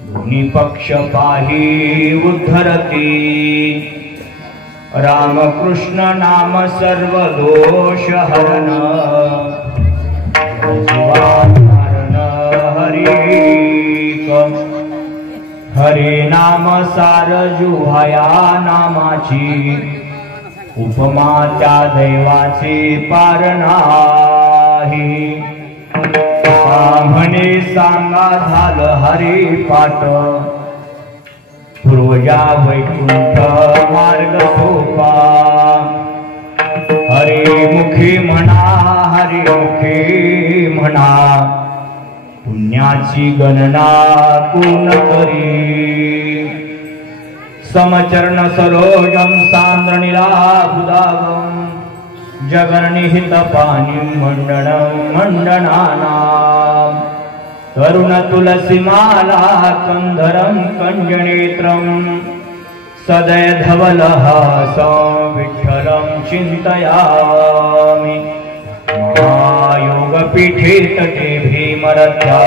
निपक्ष पाही उद्धरती रामकृष्ण नाम सर्व दोष हरण हरे नाम सार जुहाया नामाची उपमा त्या दैवाचे पार नाही म्हणे सांगा झालं हरी पाठ पूर्वजा वैकुंठ मार्ग सोपा हरी मुखी म्हणा हरी मुखी म्हणा पुण्याची गणना कोण करी समचरण सरोजम सांद्रनिलाभुदागम जगन्निहित पाणी मंडनं मंडनानां तरुण तुलसी माला कंधरं कंजनेत्रं सदय धवलहासं विठ्ठलं चिन्तयामि महायोगपीठे तटे भीमरथ्या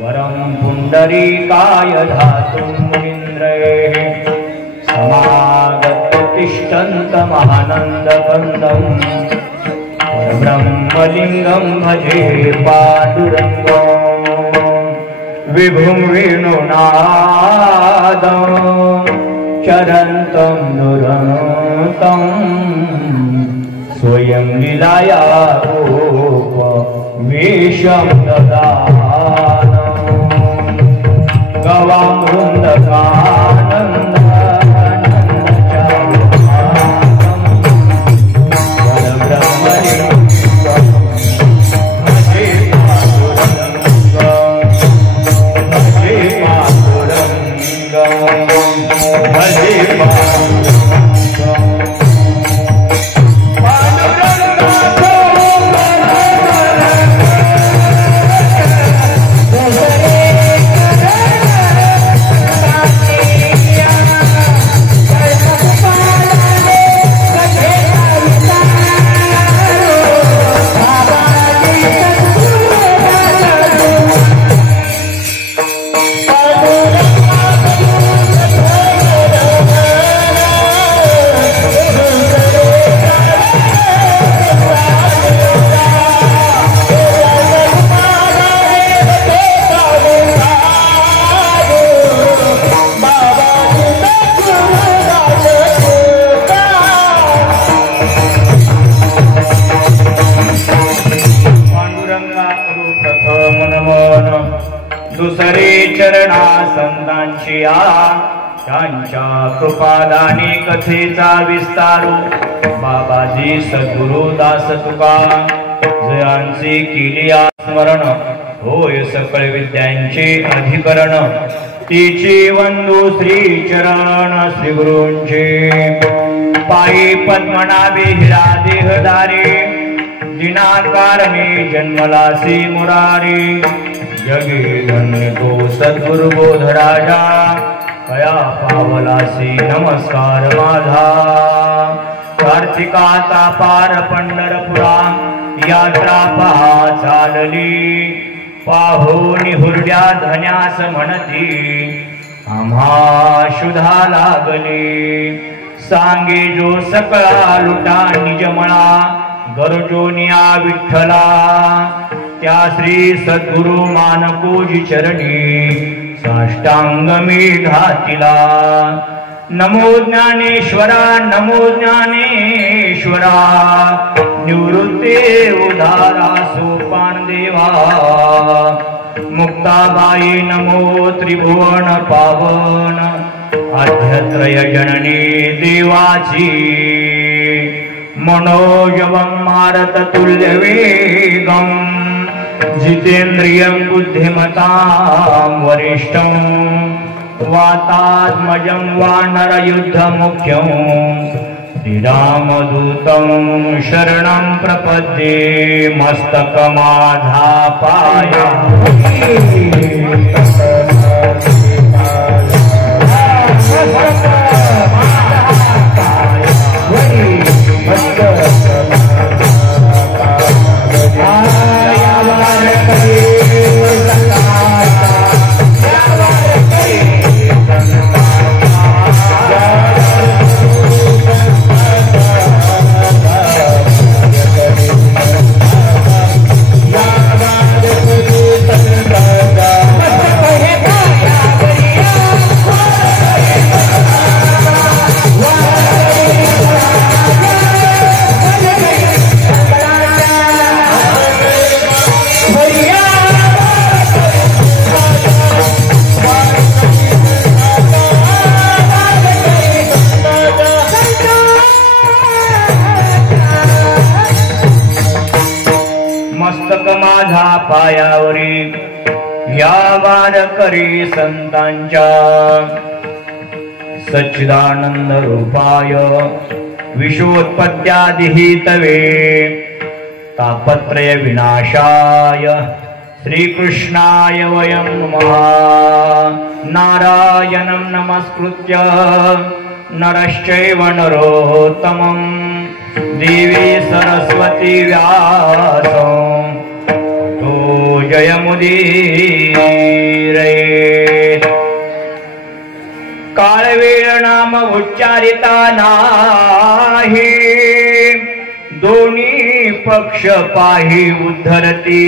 वरं पुण्डरीकाय धातुं मुनीन्द्रैः समागत्य तिष्ठन्तमहानन्दकन्दं ब्रह्मलिङ्गं भजे पाण्डुरङ्गं विभुं वेणुनादं चरन्तं दुरन्तं स्वयं लीलाया गोप वेषं ददानं गवां वृन्दकानन्द त्यांच्या कृपादानी कथेचा विस्तारू बाबाजी सद्गुरु दास तुका जयांचे केले स्मरण होय सकळ विद्यांचे अधिकरण तिची वंदू श्री चरण श्री गुरूंचे पायी पद्मनाभे हिरा देहदारे दिनाकारणे जन्मलासी मुरारी जगे धन्य तो सद्गुरु बोधराजा कया पावलासी नमस्कार माझा कार्तिकाता पार पंढरपुरा यात्रा पहा चालली पाहोनी हुरड्या धन्यास म्हणती आम्हा शुद्धा लागली सांगे जो सकळा लुटा निजमळा गरजोनिया विठ्ठला त्या श्री सद्गुरु मानकोजी चरणी साष्टांग मी घातिला नमो ज्ञानेश्वरा निवृत्ते उदारा सोपान देवा मुक्ताबाई नमो त्रिभुवन पावन आद्यत्रय जननी देवाची मनोजवं मारत तुल्य वेगं जितेन्द्रियं बुद्धिमतां वरिष्ठं वातात्मजं वानरयुद्धमुख्यं श्रीरामदूतं शरणं प्रपद्ये मस्तकमाधापाय Yeah. पायावरी या वारकरी संतांच्या सच्चिदानंद रूपाय विश्वोत्पत्त्यादिहितवे तापत्रय विनाशाय श्रीकृष्णाय वयं नमः। नारायणं नमस्कृत्य नरश्चैव नरोत्तमं देवी सरस्वती व्यासं तो जयमुदीरयेत्। कालवेळ नाम उच्चारिता नाही, दोन्ही पक्ष पाही उद्धरती।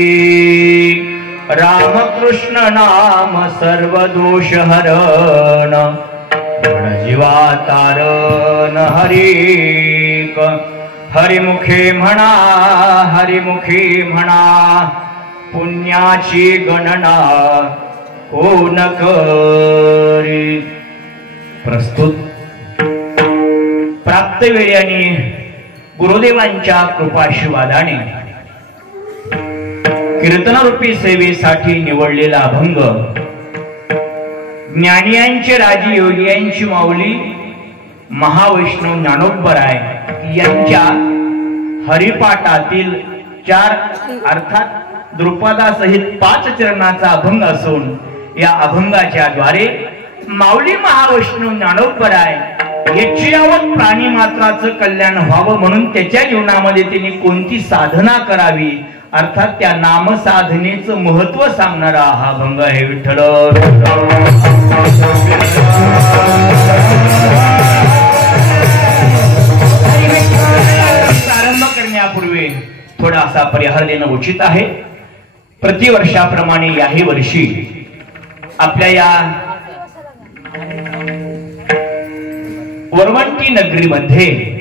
रामकृष्ण नाम सर्व दोष हरण, जीवा तारण हरिक। हरिमुखे म्हणा हरिमुखे म्हणा, पुण्याची गणना कोण करी। प्रस्तुत प्राप्तवेळी गुरुदेवांच्या कृपाशीर्वादाने कीर्तनरूपी सेवेसाठी निवडलेला अभंग ज्ञानियांचे राजी योगियांची माऊली महावैष्णव ज्ञानोबराय यांच्या हरिपाठातील 4 अर्थात द्रुपदासहित 5 चरणाचा अभंग असून या अभंगाच्या द्वारे माऊली महावैष्णव ज्ञानोबराय याची यावत प्राणी मात्राचं कल्याण व्हावं म्हणून त्याच्या जीवनामध्ये त्यांनी कोणती साधना करावी अर्थात त्या नाम साधनेचं महत्व सांगणारा हा अभंग आहे। विठ्ठल प्रारंभ करण्यापूर्वी थोडासा परिहार देणं उचित आहे। प्रतिवर्षाप्रमाणे याही वर्षी आपल्या या वरवंटी नगरीमध्ये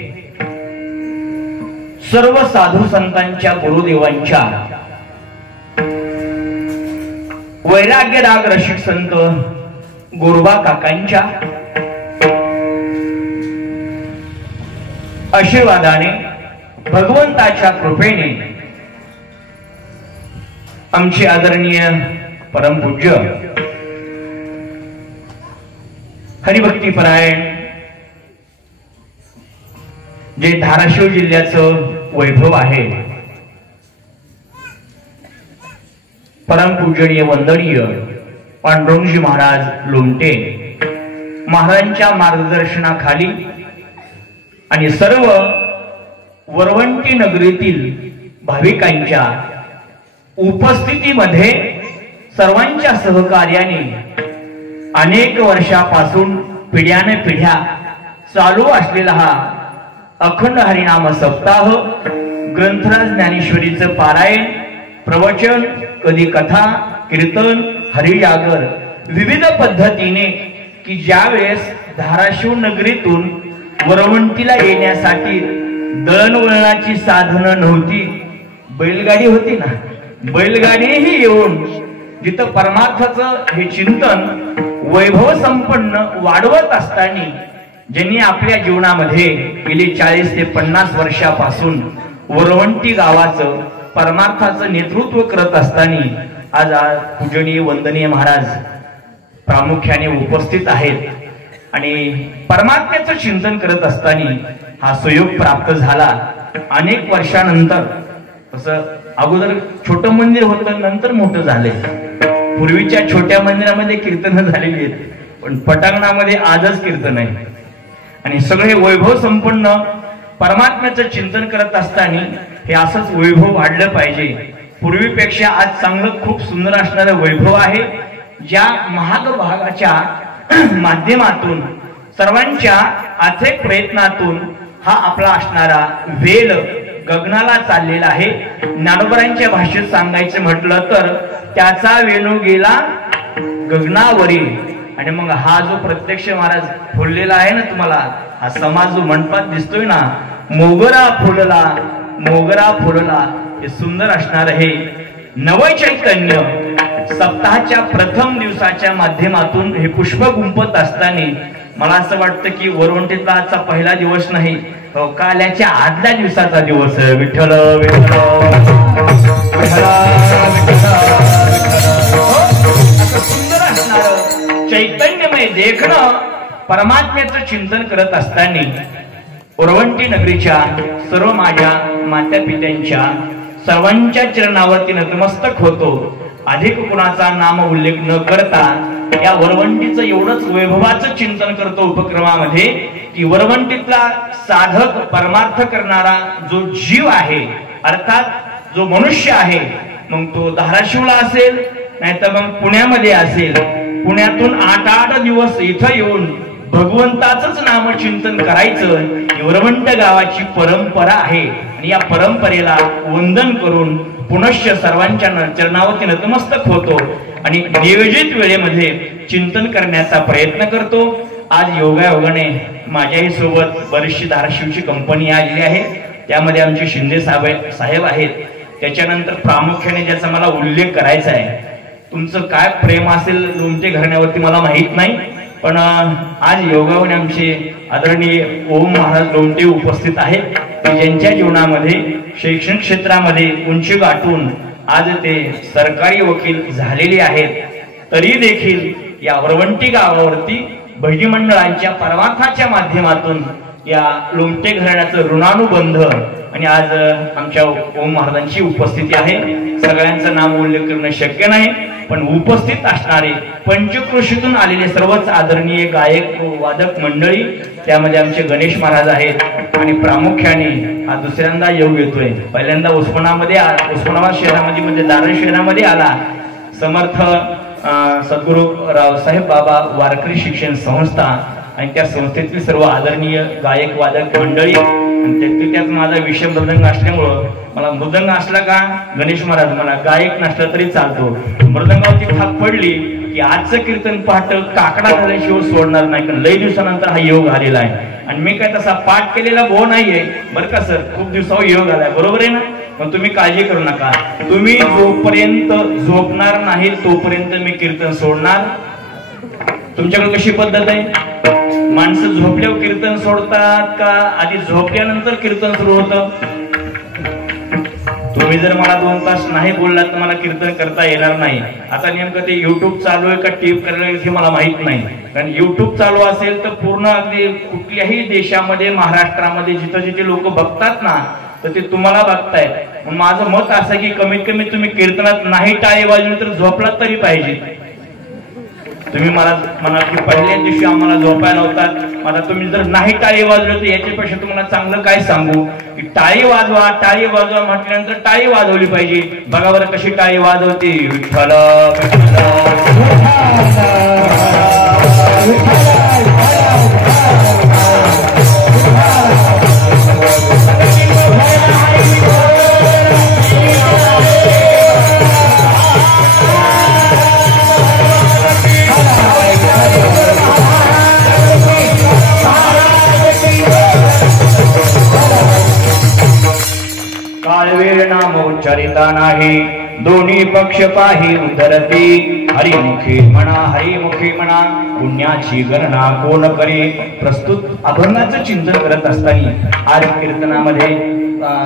सर्व साधू संतांच्या गुरुदेवांच्या वैराग्य राग रसिक संत गोरबा काकांच्या आशीर्वादाने भगवंताच्या कृपेने आमचे आदरणीय परमपूज्य हरिभक्तीपरायण जे धाराशिव जिल्ह्याचं वैभव आहे परमपूजनीय वंदनीय पांडुरंगजी महाराज लोमटे महाराजांच्या मार्गदर्शनाखाली आणि सर्व वरवंटी नगरीतील भाविकांच्या उपस्थितीमध्ये सर्वांच्या सहकार्याने अनेक वर्षापासून पिढ्याने पिढ्या चालू असलेला हा अखंड हरिनाम सप्ताह ग्रंथराज ज्ञानेश्वरीचं पारायण प्रवचन कधी कथा कीर्तन हरिजागर विविध पद्धतीने की ज्या वेळेस धाराशिव नगरीतून वरवंटीला येण्यासाठी दळणवळणाची साधनं नव्हती बैलगाडी होती ना बैलगाडीही येऊन जिथं परमार्थाचं हे चिंतन वैभव संपन्न वाढवत असताना ज्यांनी आपल्या जीवनामध्ये गेली 40 ते 50 वर्षापासून वरवंटी गावाचं परमार्थाचं नेतृत्व करत असताना आज पूजनीय वंदनीय महाराज प्रामुख्याने उपस्थित आहेत आणि परमात्म्याचं चिंतन करत असताना हा सुयोग प्राप्त झाला। अनेक वर्षानंतर तसं अगोदर छोटं मंदिर होतं नंतर मोठं झालंय। पूर्वीच्या छोट्या मंदिरामध्ये कीर्तन झालेली आहेत पण पटांगणामध्ये आजच कीर्तन आहे आणि सगळे वैभव संपन्न परमात्म्याचं चिंतन करत असताना हे असंच वैभव वाढलं पाहिजे। पूर्वीपेक्षा आज चांगलं खूप सुंदर असणारं वैभव आहे। ज्या महाग भागाच्या माध्यमातून सर्वांच्या अथक प्रयत्नातून हा आपला असणारा वेल गगनाला चाललेला आहे। ज्ञानोबरांच्या भाषेत सांगायचं म्हटलं तर त्याचा वेणू गेला गगनावरी आणि मग हा जो प्रत्यक्ष महाराज फुललेला आहे ना तुम्हाला हा समाज जो मंडपात दिसतोय ना मोगरा फुलला हे सुंदर असणार आहे। नवचैतन्य सप्ताहाच्या प्रथम दिवसाच्या माध्यमातून हे पुष्प गुंफत असताना मला असं वाटतं की वरवंटीतला आजचा पहिला दिवस नाही काल्याच्या आदल्या दिवसाचा दिवस विठ्ठल विठ्ठल सुंदर असणार चैतन्यमय देखणं परमात्म्याचं चिंतन करत असताना उरवंटी नगरीच्या सर्व माझ्या माता पित्यांच्या सर्वांच्या चरणावरती नतमस्तक होतो. अधिक कुणाचा नाम उल्लेख न करता या वरवंटीचं एवढंच वैभवाचं चिंतन करतो उपक्रमामध्ये की वरवंटीतला साधक परमार्थ करणारा जो जीव आहे अर्थात जो मनुष्य आहे मग तो धाराशिवला असेल नाहीतर मग पुण्यामध्ये असेल पुण्यातून 8 दिवस इथं येऊन भगवंताचंच नामचिंतन करायचं ही वरवंट गावाची परंपरा आहे. आणि या परंपरेला वंदन करून पुनश्च सर्वांच्या चरणावरती नतमस्तक होतो आणि नियोजित वेळेमध्ये चिंतन करण्याचा प्रयत्न करतो. आज योगायोगाने माझ्याही सोबत बरीचशी धाराशिवची कंपनी आलेली आहे. त्यामध्ये आमचे शिंदे साहेब आहेत. त्याच्यानंतर प्रामुख्याने ज्याचा मला उल्लेख करायचा आहे तुमचं काय प्रेम असेल लोमटे घराण्यावरती मला माहित नाही पण आज योगायोगाने आमचे आदरणीय ओम महाराज लोमटे उपस्थित आहेत की ज्यांच्या जीवनामध्ये शैक्षणिक क्षेत्रामध्ये उंची गाठून आज ते सरकारी वकील झालेले आहेत. तरी देखील या वरवंटी गावावरती भजनी मंडळांच्या परमार्थाच्या माध्यमातून या लोमटे घराण्याचं ऋणानुबंध आणि आज आमच्या ओम महाराजांची उपस्थिती आहे. सगळ्यांचं नाम उल्लेख करणं शक्य नाही पण उपस्थित असणारे पंचक्रोशीतून आलेले सर्वच आदरणीय गायक वादक मंडळी त्यामध्ये आमचे गणेश महाराज आहेत आणि प्रामुख्याने हा दुसऱ्यांदा योग येतोय. पहिल्यांदा उस्मानाबाद शहरामध्ये म्हणजे दारण शहरामध्ये आला समर्थ सद्गुरू रावसाहेब बाबा वारकरी शिक्षण संस्था आणि त्या संस्थेतील सर्व आदरणीय गायक वादक मंडळी आणि त्यातील त्यात माझा विषय मृदंग असल्यामुळं मला मृदंग असला का गणेश महाराज मला गायक नसला तरी चालतो. मृदंगावरची थाप पडली की आजचं कीर्तन पाठ काकडा झाल्याशिवाय सोडणार नाही कारण लई दिवसानंतर हा योग आलेला आहे आणि मी काय तसा पाठ केलेला भाऊ नाहीये बरं का सर. खूप दिवसावर योग आलाय बरोबर आहे ना. पण तुम्ही काळजी करू नका. तुम्ही जोपर्यंत झोपणार नाही तोपर्यंत मी कीर्तन सोडणार. तुमच्याकडे कशी पद्धत आहे माणसं झोपल्यावर कीर्तन सोडतात का आधी झोपल्यानंतर कीर्तन सुरू होतं. तुम्ही जर मला 2 तास नाही बोललात तर मला कीर्तन करता येणार नाही. आता नेमकं ते युट्यूब चालू आहे का टीप करायला हे मला माहित नाही कारण युट्यूब चालू असेल तर पूर्ण अगदी कुठल्याही देशामध्ये महाराष्ट्रामध्ये जिथं जिथे लोक बघतात ना तर ते तुम्हाला बघतायत. माझं मत असं की कमीत कमी तुम्ही कीर्तनात नाही टाळी वाजवली तर झोपलात तरी पाहिजे. तुम्ही मला म्हणाल की पहिल्या दिवशी आम्हाला झोपायला होतात आता तुम्ही जर नाही टाळी वाजवली तर याच्यापेक्षा तुम्हाला चांगलं काय सांगू की टाळी वाजवा म्हटल्यानंतर टाळी वाजवली पाहिजे. बघा बरं कशी टाळी वाजवते. विठ्ठल काळवेळ नाम उच्चारिता नाही दोन्ही पक्ष पाही उतरती. हरिमुखी म्हणा पुण्याची गणना कोण करे. प्रस्तुत अभंगाचं चिंतन करत असताना आज कीर्तनामध्ये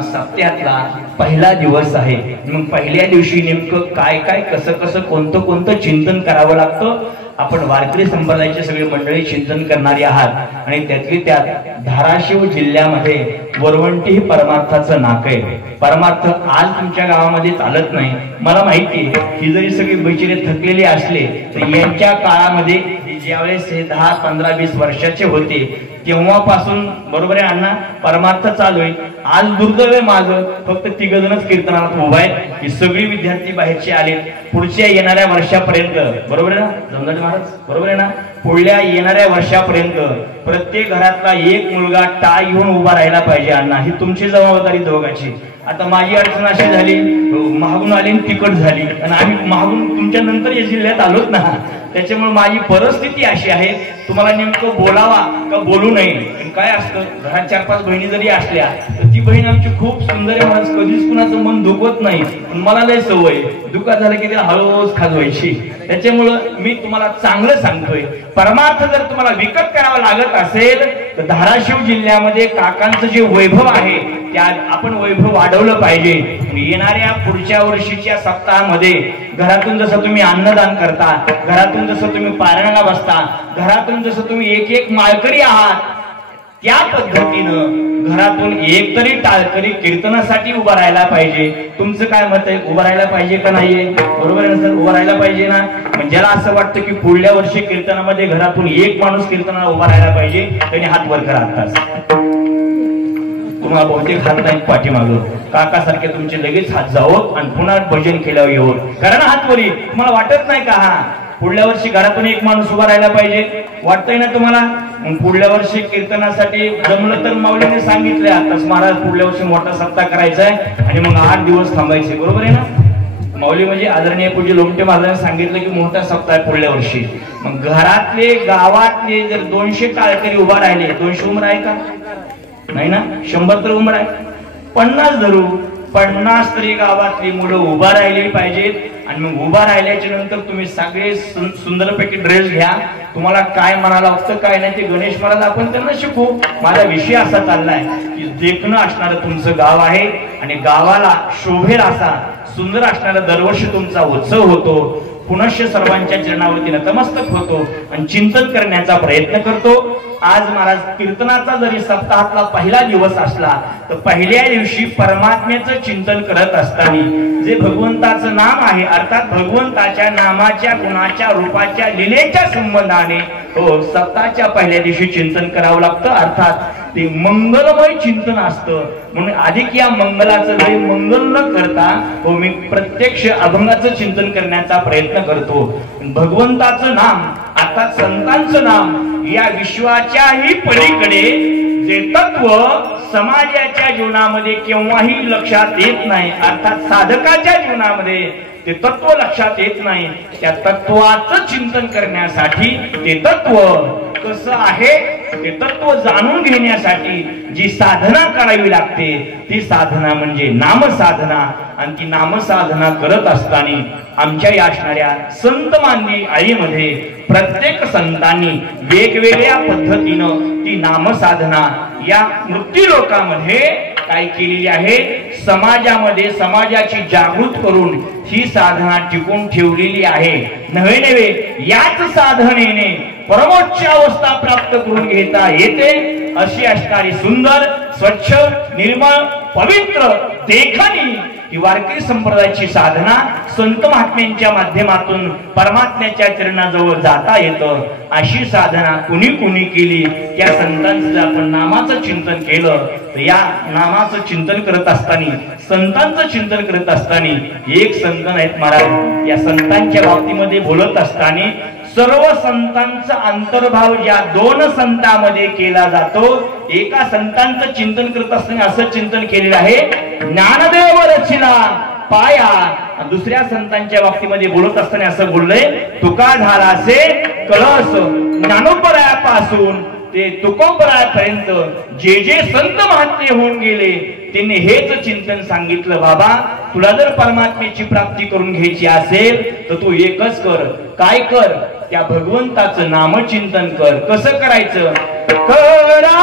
सप्त्यातला पहिला दिवस आहे. मग पहिल्या दिवशी नेमकं काय कसं कोणतं चिंतन करावं लागतं. आपण वारकरी संप्रदायाचे सगळे मंडळी चिंतन करणारी आहात आणि त्यातली त्यात धाराशिव जिल्ह्यामध्ये वरवंटी ही परमार्थाचं नाक आहे. परमार्थ आज तुमच्या गावामध्ये चालत नाही मला माहिती आहे. ही जरी सगळी बैचिरे थकलेली असले तर यांच्या काळामध्ये ज्यावेळेस 10, 15, 20 वर्षाचे होते तेव्हापासून बरोबर आहे अण्णा परमार्थ चालू आहे. आज दुर्दैव आहे माझं फक्त 3 जणच कीर्तनाला उभा आहेत. ही सगळी विद्यार्थी बाहेरचे आले. पुढच्या येणाऱ्या वर्षापर्यंत बरोबर आहे ना जमदाटे महाराज बरोबर आहे ना पुढल्या येणाऱ्या वर्षापर्यंत प्रत्येक घरातला एक मुलगा टाळ घेऊन उभा राहायला पाहिजे अण्णा. ही तुमची जबाबदारी दोघांची. आता माझी अडचण अशी झाली महागून आली तिकट झाली आणि आम्ही महागून तुमच्या नंतर या जिल्ह्यात आलोच ना त्याच्यामुळे माझी परिस्थिती अशी आहे तुम्हाला नेमकं बोलावा का बोलू नये. पण काय असतं, घरात 4-5 बहिणी जरी असल्या तर ती बहीण आमची खूप सुंदर आहे, मला कधीच कुणाचं मन दुखवत नाही. पण मला लय सवय दुःखात झालं की त्याला हळूच खाजवायची. त्याच्यामुळं मी तुम्हाला चांगलं सांगतोय, परमार्थ जर तुम्हाला विकत करावा लागत असेल तर धाराशिव जिल्ह्यामध्ये काकांचं जे वैभव आहे त्या आपण वैभव वाढवलं पाहिजे. येणाऱ्या पुढच्या वर्षीच्या सप्ताहामध्ये घरातून जसं तुम्ही अन्नदान करता, घरातून जसं तुम्ही पारायणाला बसता, घरातून जसं तुम्ही एक माळकरी आहात, त्या पद्धतीनं घरातून एक तरी टाळकरी कीर्तनासाठी उभा राहायला पाहिजे. तुमचं काय मत आहे, उभं राहायला पाहिजे का नाहीये? बरोबर आहे ना सर, उभं राहायला पाहिजे ना. म्हणजे ज्याला असं वाटतं की पुढल्या वर्षी कीर्तनामध्ये घरातून एक माणूस कीर्तनाला उभा राहायला पाहिजे त्यांनी हात वर करा. आताच तुम्हाला बहुतेक हात नाही पाठीमागं, काकासारखे तुमचे लगेच हात जावं आणि पुन्हा भजन केल्यावर येऊ. कारण हात वरी तुम्हाला वाटत नाही का हा पुढल्या वर्षी घरातून एक माणूस उभा राहायला पाहिजे, वाटतंय ना तुम्हाला? पुढल्या वर्षी कीर्तनासाठी जमलं तर माऊलीने सांगितलंय आताच, महाराज पुढल्या वर्षी मोठा सप्ताह करायचा आहे आणि मग 8 दिवस थांबायचे. बरोबर आहे ना? माऊली म्हणजे आदरणीय पूज्य लोमटे महाराजांनी सांगितलं की मोठा सप्ताह आहे पुढल्या वर्षी. मग घरातले गावातले जर 200 टाळकरी उभा राहिले, 200 उमर आहे का? नाही ना. 100 तर उमर आहे. 50 धरू, 50 तरी गावातली मुलं उभा राहिली पाहिजेत. आणि मग उभा राहिल्याच्या नंतर तुम्ही सगळे सुंदरपैकी ड्रेस घ्या. तुम्हाला काय म्हणायला वाटतं काय नाही ते गणेश महाराज आपण त्यांना शिकू. माझा विषय असा चाललाय की देखणं असणारं तुमचं गाव आहे आणि गावाला शोभेल असा सुंदर असणारा दरवर्षी तुमचा उत्सव होतो. पुनश्च सर्वांच्या चरणावरती नतमस्तक होतो आणि चिंतन करण्याचा प्रयत्न करतो. आज महाराज कीर्तनाचा जरी सप्ताहातला पहिला दिवस असला तर पहिल्या दिवशी परमात्म्याचं चिंतन करत असताना जे भगवंताचं नाम आहे अर्थात भगवंताच्या नामाच्या गुणाच्या रूपाच्या लीलेच्या संबंधाने हो सप्ताहाच्या पहिल्या दिवशी चिंतन करावं लागतं. अर्थात ते मंगलमय चिंतन असतं. म्हणून अधिक या मंगलाचं जरी मंगल न करता हो मी प्रत्यक्ष अभंगाचं चिंतन करण्याचा प्रयत्न करतो. भगवंताचं नाम अर्थात संतांचं नाम या विश्वाच्याही पलीकडे जे तत्व समाजाच्या जीवनामध्ये केव्हाही लक्षात येत नाही अर्थात साधकाच्या जीवनामध्ये ते तत्व लक्षात येत नाही. त्या तत्वाचं चिंतन करण्यासाठी ते तत्व कसं आहे ते तत्व जाणून घेण्यासाठी जी साधना करावी लागते ती साधना म्हणजे नामसाधना. आणि ती नामसाधना करत असताना आमच्या या असणाऱ्या संत मांदी आईमध्ये प्रत्येक संतांनी वेगवेगळ्या पद्धतीनं ती नामसाधना या मृत्यू लोकांमध्ये काय केलेली आहे. समाजामध्ये समाजाची जागृत करून ही साधना टिकून ठेवलेली आहे. नव्हे याच साधनेने परमोच्च अवस्था प्राप्त करून घेता येते अशी असणारी सुंदर स्वच्छ निर्मळ पवित्र देखणी ही वारकरी संप्रदायाची साधना संत महात्म्यांच्या माध्यमातून परमात्म्याच्या चरणाजवळ जाता येतं. अशी साधना कुणी कुणी केली त्या संतांचं जर आपण नामाचं चिंतन केलं तर या नामाचं चिंतन करत असताना संतांचं चिंतन करत असताना एक संत आहेत महाराज. या संतांच्या बाबतीमध्ये बोलत असताना सर्व संतांचा अंतर्भाव ज्या 2 संतांमध्ये केला जातो. एका संतांचं चिंतन करत असताना असं चिंतन केलेलं आहे ज्ञानदेव रचिला पाया. दुसऱ्या संतांच्या बाबतीमध्ये बोलत असताना असं बोललंय तुका झाला असे कळस. ज्ञानोबरायापासून ते तुकोबरायापर्यंत जे जे संत महात्मे होऊन गेले त्यांनी हेच चिंतन सांगितलं बाबा तुला जर परमात्म्याची प्राप्ती करून घ्यायची असेल तर तू एकच कर. काय कर? त्या भगवंताचं नामचिंतन कर. कसं करायचं? करा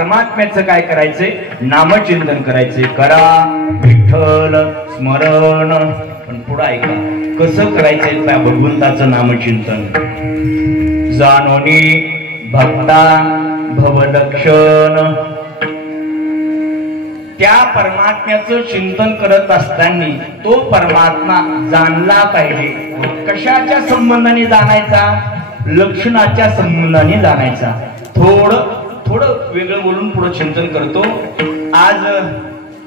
परमात्म्याचं काय करायचंय? नामचिंतन करायचंय. करा विठ्ठल स्मरण. पण पुढे ऐका, कसं करायचंय त्या भगवंताचं नामचिंतन? जाणोनी भक्ता भवलक्षण. त्या परमात्म्याचं चिंतन करत असताना तो परमात्मा जाणला पाहिजे. कशाच्या संबंधाने जाणायचा? लक्षणाच्या संबंधाने जाणायचा. थोडं वेगळं बोलून पुढे चिंतन करतो. आज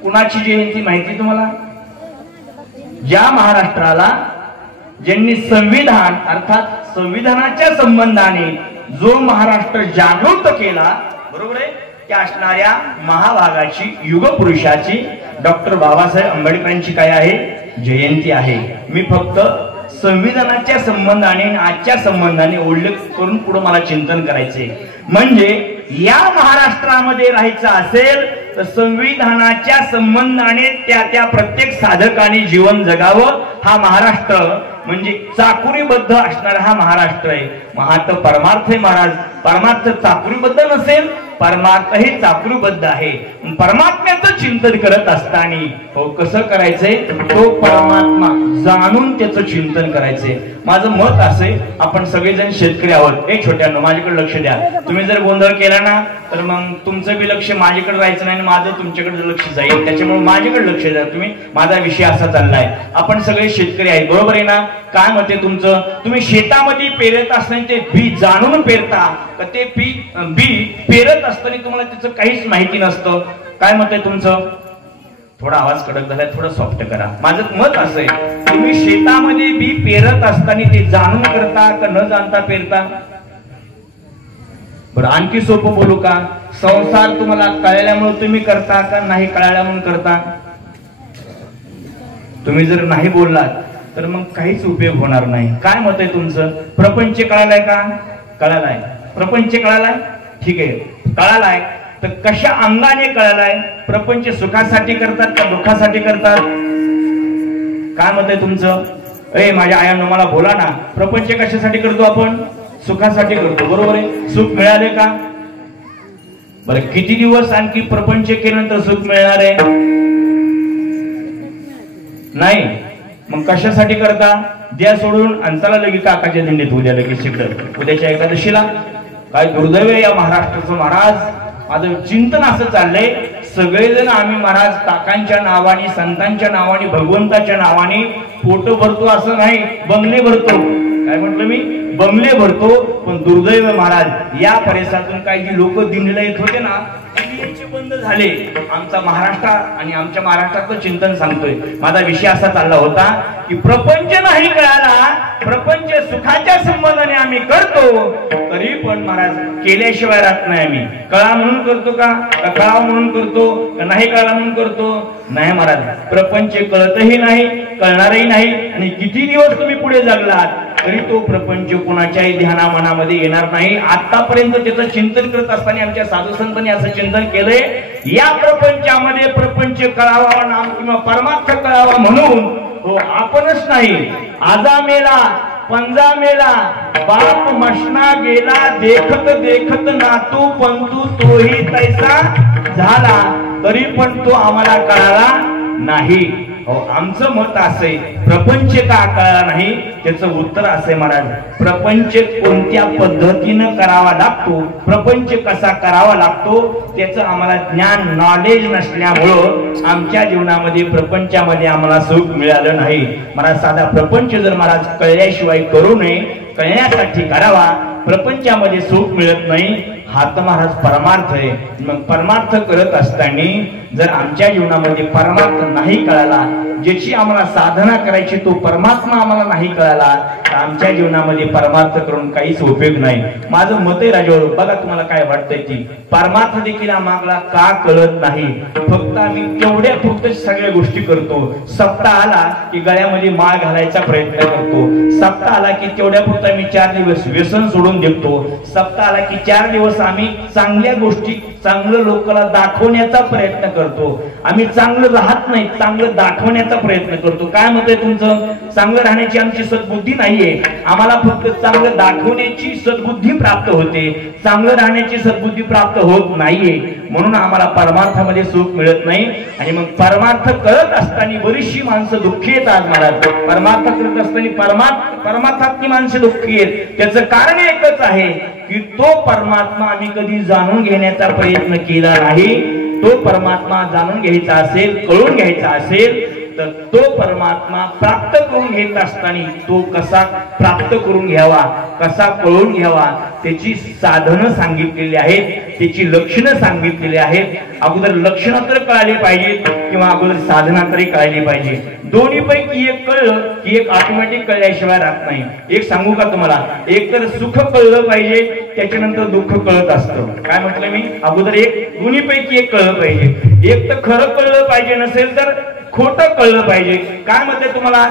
कुणाची जयंती माहिती तुम्हाला? ज्या महाराष्ट्राला ज्यांनी संविधान अर्थात संविधानाच्या संबंधाने जो महाराष्ट्र जागृत केला, बरोबर आहे, त्या असणाऱ्या महाभागाची युगपुरुषाची डॉक्टर बाबासाहेब आंबेडकरांची काय आहे? जयंती आहे. मी फक्त संविधानाच्या संबंधाने आजच्या संबंधाने उल्लेख करून पुढे मला चिंतन करायचे. म्हणजे या महाराष्ट्रामध्ये राहायचं असेल तर संविधानाच्या संबंधाने त्या प्रत्येक साधकाने जीवन जगावं. हा महाराष्ट्र म्हणजे चाकुरीबद्ध असणारा हा महाराष्ट्र आहे. महात परमार्थ आहे महाराज. परमार्थ चाकुरीबद्ध नसेल, परमार्थ हे चाकुरीबद्ध आहे. परमात्म्याचं चिंतन करत असताना हो कसं करायचंय? तो परमात्मा जाणून त्याचं चिंतन करायचंय. माझं मत असे, आपण सगळेजण शेतकरी आहोत. एक छोट्यानं माझ्याकडे लक्ष द्या. तुम्ही जर गोंधळ केला ना तर मग तुमचं बी लक्ष माझ्याकडे राहायचं नाही, माझं तुमच्याकडे लक्ष जाईल. त्याच्यामुळे माझ्याकडे लक्ष द्या तुम्ही. माझा विषय असा चाललाय, आपण सगळे शेतकरी आहेत, बरोबर आहे ना? काय मत आहे तुमचं? तुम्ही शेतामध्ये पेरत असताना ते बी जाणून पेरता का ते बी पेरत असताना तुम्हाला त्याचं काहीच माहिती नसतं? काय मत आहे तुमचं? थोडा आवाज कडक झालाय, थोडं सॉफ्ट करा. माझं मत असं आहे, तुम्ही शेतामध्ये बी पेरत असताना ते जाणून करता का न जाणता पेरता? बरं, आणखी सोपं बोलू का? संसार तुम्हाला कळल्यामुळे तुम्ही करता का नाही कळल्यामुळे करता? तुम्ही जर नाही बोललात तर मग काहीच उपयोग होणार नाही. काय मत आहे तुमचं? प्रपंच कळालाय का? कळालाय. प्रपंच कळालाय, ठीक आहे, कळालाय. तर कशा अंगाने कळालाय? प्रपंच सुखासाठी करतात का दुःखासाठी करतात? काय मत आहे तुमचं? माझ्या आयांनो मला बोला ना. प्रपंच कशासाठी करतो आपण? सुखासाठी करतो, बरोबर आहे. सुख मिळाले का? बरं, किती दिवस आणखी प्रपंच केल्यानंतर सुख मिळणार आहे? नाही. मग कशासाठी करता? द्या सोडून आणि चला लगेच काकाच्या दिंडीत उद्या लगेच शिकत उद्याच्या एकादशीला. काय दुर्दैव आहे या महाराष्ट्राचं महाराज. माझं चिंतन असं चाललंय, सगळेजण आम्ही महाराज काकांच्या नावाने, संतांच्या नावाने, भगवंताच्या नावाने पोट भरतो असं नाही, बंगले भरतो. काय म्हटलं मी? बंगले भरतो. पण दुर्दैव महाराज या परिसरातून काही जी लोक दिंडीला येत होते ना, याचे बंद झाले. आमचा महाराष्ट्र आणि आमच्या महाराष्ट्राचं चिंतन सांगतोय. माझा विषय असा चालला होता की प्रपंच नाही कळाला, प्रपंच सुखाच्या संबंधाने आम्ही करतो, तरी पण महाराज केल्याशिवाय राहत नाही. आम्ही कळा म्हणून करतो का कळाव म्हणून करतो का नाही कळा म्हणून करतो? नाही महाराज, प्रपंच कळतही नाही, कळणारही नाही. आणि किती दिवस तुम्ही पुढे जगलात तरी तो प्रपंच कोणाच्याही ध्याना मनामध्ये येणार नाही. आतापर्यंत त्याचं चिंतन करत असताना आमच्या साधू संतांनी असं चिंतन केलंय, या प्रपंचामध्ये प्रपंच कळावा नाम किंवा परमार्थ कळावा म्हणून हो आपणच नाही, आजा मेला पंजा मेला बाप मशना गेला, देखत देखत नातू पंतू तोही तैसा झाला, तरी पण तो आम्हाला कळाला नाही. हो, आमचं मत असे, प्रपंच का कळला नाही? त्याचं उत्तर असे महाराज, प्रपंच कोणत्या पद्धतीनं करावा लागतो, प्रपंच कसा करावा लागतो त्याचं आम्हाला ज्ञान नॉलेज नसल्यामुळं आमच्या जीवनामध्ये प्रपंचामध्ये आम्हाला सुख मिळालं नाही. महाराज साधा प्रपंच जर महाराज कळल्याशिवाय करू नये, कळण्यासाठी करावा. प्रपंचामध्ये सुख मिळत नाही, हा तर महाराज परमार्थ आहे. मग परमार्थ करत असताना जर आमच्या जीवनामध्ये परमार्थ नाही कळाला, ज्याची आम्हाला साधना करायची तो परमात्मा आम्हाला नाही कळाला, तर आमच्या जीवनामध्ये परमार्थ करून काहीच उपयोग नाही. माझं मत आहे राजावर, बघा तुम्हाला काय वाटतंय ती परमार्थ देखील आम्हाला का कळत नाही. फक्त आम्ही तेवढ्या फक्त सगळ्या गोष्टी करतो. सप्ताह आला की गळ्यामध्ये माळ घालायचा प्रयत्न करतो. सप्ताह आला की तेवढ्या फक्त आम्ही 4 दिवस व्यसन सोडून देतो. सप्ताह आला की 4 दिवस आम्ही चांगल्या गोष्टी चांगलं लोकांना दाखवण्याचा प्रयत्न करतो. आम्ही चांगलं राहत नाही, चांगलं दाखवण्याचा प्रयत्न करतो. काय मत आहे तुमचं? चांगलं राहण्याची आमची सद्बुद्धी नाहीये, आम्हाला फक्त चांगलं दाखवण्याची सद्बुद्धी प्राप्त होते, चांगलं राहण्याची सद्बुद्धी प्राप्त होत नाहीये. म्हणून आम्हाला परमार्थामध्ये सुख मिळत नाही. आणि मग परमार्थ करत असताना बरीचशी माणसं दुःखी येतात महाराज. परमार्थ करत असताना परमार्थातली माणसं दुःखी आहेत. त्याचं कारण एकच आहे की तो परमात्मा आम्ही कधी जाणून घेण्याचा प्रयत्न केला नाही. तो परमात्मा जाणून घ्यायचा असेल, कळून घ्यायचा असेल तर तो परमात्मा प्राप्त करून घेत असताना तो कसा प्राप्त करून घ्यावा, कसा कळून घ्यावा, त्याची साधनं सांगितलेली आहेत, त्याची लक्षणं सांगितलेली आहेत. अगोदर लक्षणं तर कळाली पाहिजेत किंवा अगोदर साधना तरी कळाली पाहिजे. दोन्ही पैकी एक कळलं की एक ऑटोमॅटिक कळल्याशिवाय राहत नाही. एक सांगू का तुम्हाला, एक तर सुख कळलं पाहिजे, त्याच्यानंतर दुःख कळत असतं. काय म्हटलं मी? अगोदर एक दोन्ही पैकी एक कळलं पाहिजे. एक तर खरं कळलं पाहिजे, नसेल तर खोटं कळलं पाहिजे. काय म्हणते तुम्हाला?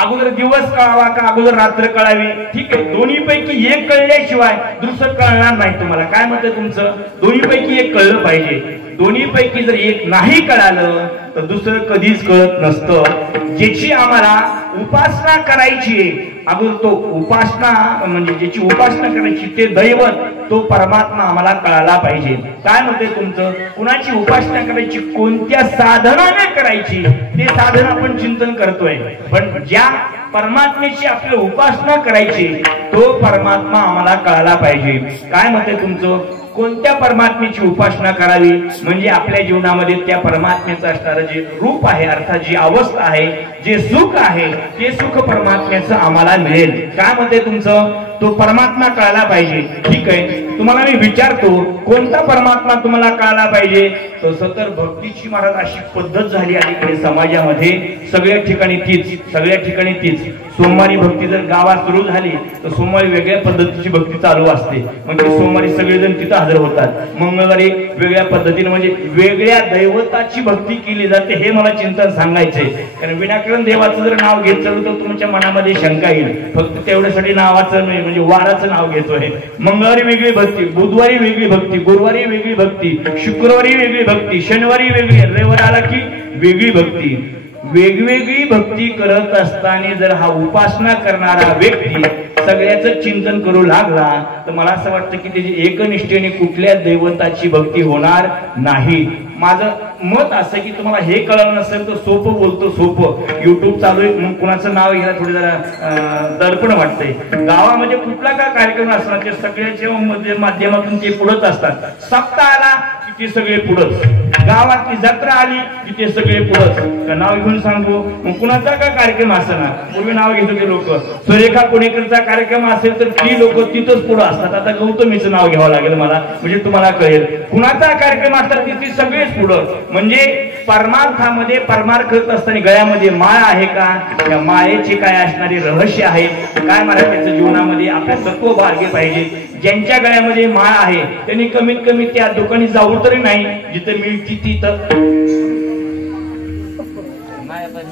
अगोदर दिवस कळावा का अगोदर रात्र कळावी? ठीक आहे, दोन्ही पैकी एक कळल्याशिवाय दुसरं कळणार नाही तुम्हाला. काय म्हणते तुमचं? दोन्ही पैकी एक कळलं पाहिजे. दोन्ही पैकी जर एक नाही कळालं तर दुसरं कधीच कळत नसतं. ज्याची आम्हाला उपासना करायची, अगोदर तो उपासना म्हणजे ज्याची उपासना करायची ते दैवत, तो परमात्मा आम्हाला कळाला पाहिजे. काय म्हणते तुमचं? कुणाची उपासना करायची, कोणत्या साधनाने करायची ते साधन आपण चिंतन करतोय, पण ज्या परमात्म्याची आपली उपासना करायची तो परमात्मा आम्हाला कळाला पाहिजे. काय म्हणते तुमचं? कोणत्या परमात्म्याची उपासना करावी म्हणजे आपल्या जीवनामध्ये त्या परमात्म्याचं असणारं जे रूप आहे, अर्थात जी अवस्था आहे, जे सुख आहे, ते सुख परमात्म्याचं आम्हाला मिळेल. काय म्हणते तुमचं? तो परमात्मा कळाला पाहिजे. ठीक आहे, तुम्हाला मी विचारतो कोणता परमात्मा तुम्हाला कळाला पाहिजे? तसं तर भक्तीची महाराज अशी पद्धत झाली अलीकडे समाजामध्ये, सगळ्या ठिकाणी तीच. सोमवारी भक्ती जर गावात सुरू झाली तर सोमवारी वेगळ्या पद्धतीची भक्ती चालू असते. म्हणजे सोमवारी सगळेजण तिथं हजर होतात. मंगळवारी वेगळ्या पद्धतीने म्हणजे वेगळ्या दैवताची भक्ती केली जाते. हे मला चिंतन सांगायचंय, कारण विनाकारण देवाचं जर नाव घेत चालू तर तुमच्या मनामध्ये शंका येईल. फक्त तेवढ्यासाठी नावाचं नाही म्हणजे वाराचं नाव घेतोय. मंगळवारी वेगळी भक्ती, बुधवारी वेगळी भक्ती, गुरुवारी वेगळी भक्ती, शुक्रवारी वेगळी भक्ती, शनिवारी वेगळी, रविवार आला की वेगळी भक्ती. वेगवेगळी भक्ती करत असताना जर हा उपासना करणारा व्यक्ती सगळ्याचं चिंतन करू लागला तर मला असं वाटतं की त्याची एकनिष्ठेने कुठल्या दैवताची भक्ती होणार नाही. माझं मत असं की तुम्हाला हे कळलं नसेल तर सोपं बोलतो, सोपं. युट्यूब चालू आहे म्हणून कुणाचं नाव घ्यायला थोडी जरा दडपण वाटतंय. गावामध्ये कुठला का कार्यक्रम असणार ते सगळ्याच्या माध्यमातून ते पुढंच असतात. सप्ताह आला की ते सगळे पुढंच, गावातली जत्रा आली की ते सगळे पुढंच. नाव घेऊन सांगू मग कुणाचा का कार्यक्रम असणार, पूर्वी नाव घेत होते लोक. सुरेखा पुणेकरचा कार्यक्रम असेल तर ती लोक तिथंच पुढं असतात. आता गौतमीचं नाव घ्यावं लागेल मला म्हणजे तुम्हाला कळेल. कुणाचा कार्यक्रम असतात ती सगळेच पुढं. म्हणजे परमार्थामध्ये परमार्थ करत असताना गळ्यामध्ये माळ आहे का, त्या माळेचे काय असणारे रहस्य आहे काय, मला त्याच्या जीवनामध्ये आपल्या तत्व भागे पाहिजे. ज्यांच्या गळ्यामध्ये माळ आहे त्यांनी कमीत कमी त्या दुकानी जाऊ तरी नाही जिथे मिळती तिथं.